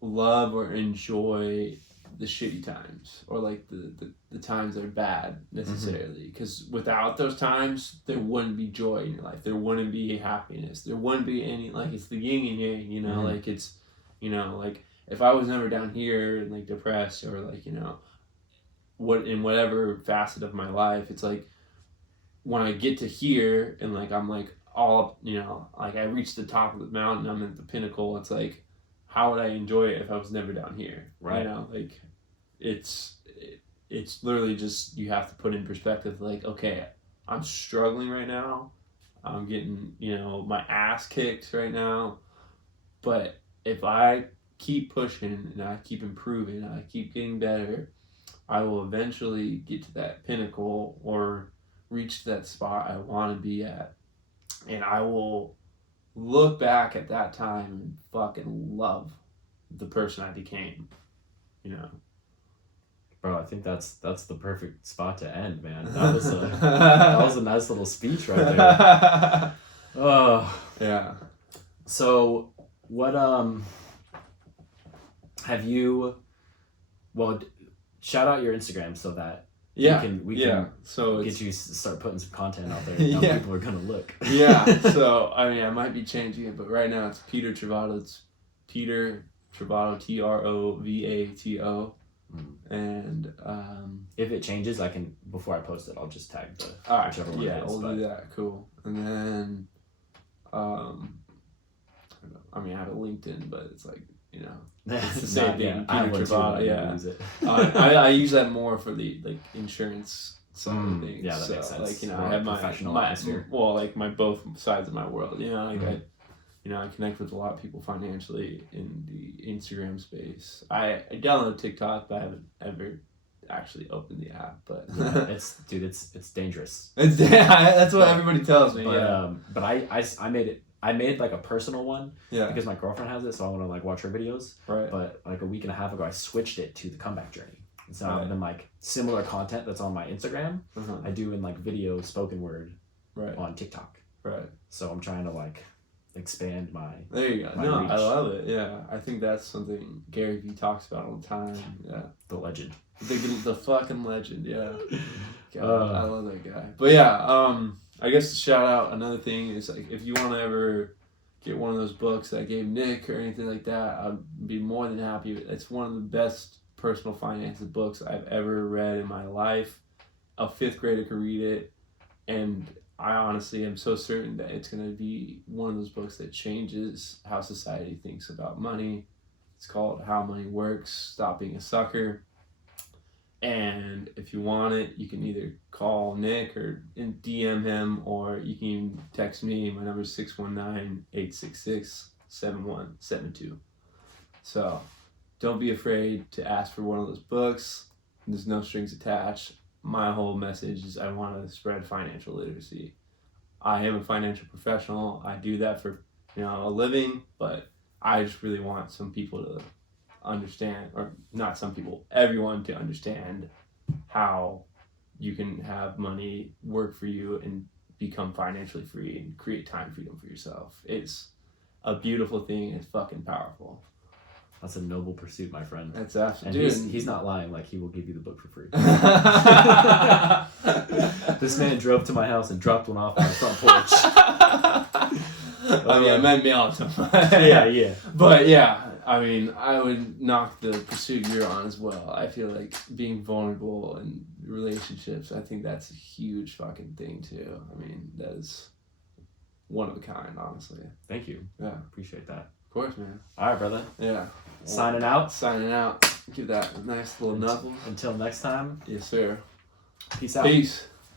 love or enjoy the shitty times, or like the times that are bad necessarily, because without those times there wouldn't be joy in your life, there wouldn't be happiness, there wouldn't be any, like, it's the yin and yang, like it's, like if I was never down here and like depressed, or like, what in whatever facet of my life, it's like when I get to here and like I'm like all up, like I reach the top of the mountain, I'm at the pinnacle, it's like, how would I enjoy it if I was never down here? Right. Like it's literally just, you have to put in perspective, like, okay, I'm struggling right now, I'm getting, my ass kicked right now, but if I keep pushing and I keep improving, I keep getting better, I will eventually get to that pinnacle or reach that spot I want to be at, and I will look back at that time and fucking love the person I became, Bro, I think that's the perfect spot to end, man. That was a nice little speech right there. Oh yeah. So what have you? Well, shout out your Instagram so that we can so get you start putting some content out there. Yeah. People are gonna look. Yeah. So I mean, I might be changing it, but right now it's Peter Trovato. It's Peter Trovato, Trovato, and if it changes, I can, before I post it, I'll just tag the whichever one. Yeah, we'll do that. Cool. And then, I mean, I have a LinkedIn, but it's like, it's the same thing. Peter Trovato. Yeah. I use that more for the like insurance side of things. Yeah, that makes sense. Like, I have my atmosphere. Well, like my both sides of my world. Like I connect with a lot of people financially in the Instagram space. I download TikTok, but I haven't ever actually opened the app. But it's dangerous. That's what everybody tells me. But I made it. I made like a personal one, because my girlfriend has it, so I want to like watch her videos. Right. But like a week and a half ago, I switched it to the comeback journey. And so I've been like similar content that's on my Instagram. I do in like video, spoken word, on TikTok. Right. So I'm trying to like expand my. There you go. No, reach. I love it. Yeah, I think that's something Gary Vee talks about all the time. Yeah. The legend. The fucking legend. Yeah. God, I love that guy. But yeah, I guess to shout out another thing is, like, if you want to ever get one of those books that I gave Nick or anything like that, I'd be more than happy. It's one of the best personal finance books I've ever read in my life. A fifth grader could read it, and I honestly am so certain that it's going to be one of those books that changes how society thinks about money. It's called How Money Works, Stop Being a Sucker. And if you want it, you can either call Nick or DM him, or you can text me. My number is 619-866-7172. So don't be afraid to ask for one of those books. There's no strings attached. My whole message is I want to spread financial literacy. I am a financial professional. I do that for a living, but I just really want some people to understand, or not some people, everyone to understand how you can have money work for you and become financially free and create time freedom for yourself. It's a beautiful thing. It's fucking powerful. That's a noble pursuit, my friend. That's absolutely. And he's not lying. Like, he will give you the book for free. This man drove to my house and dropped one off on the front porch. I meant mail it to him. Yeah. But yeah, I mean, I would knock the pursuit you're on as well. I feel like being vulnerable in relationships, I think that's a huge fucking thing too. I mean, that is one of a kind, honestly. Thank you. Yeah. Appreciate that. Of course, man. All right, brother. Yeah. Signing out. Give that a nice little knuckle. Until next time. Yes, sir. Peace out. Peace.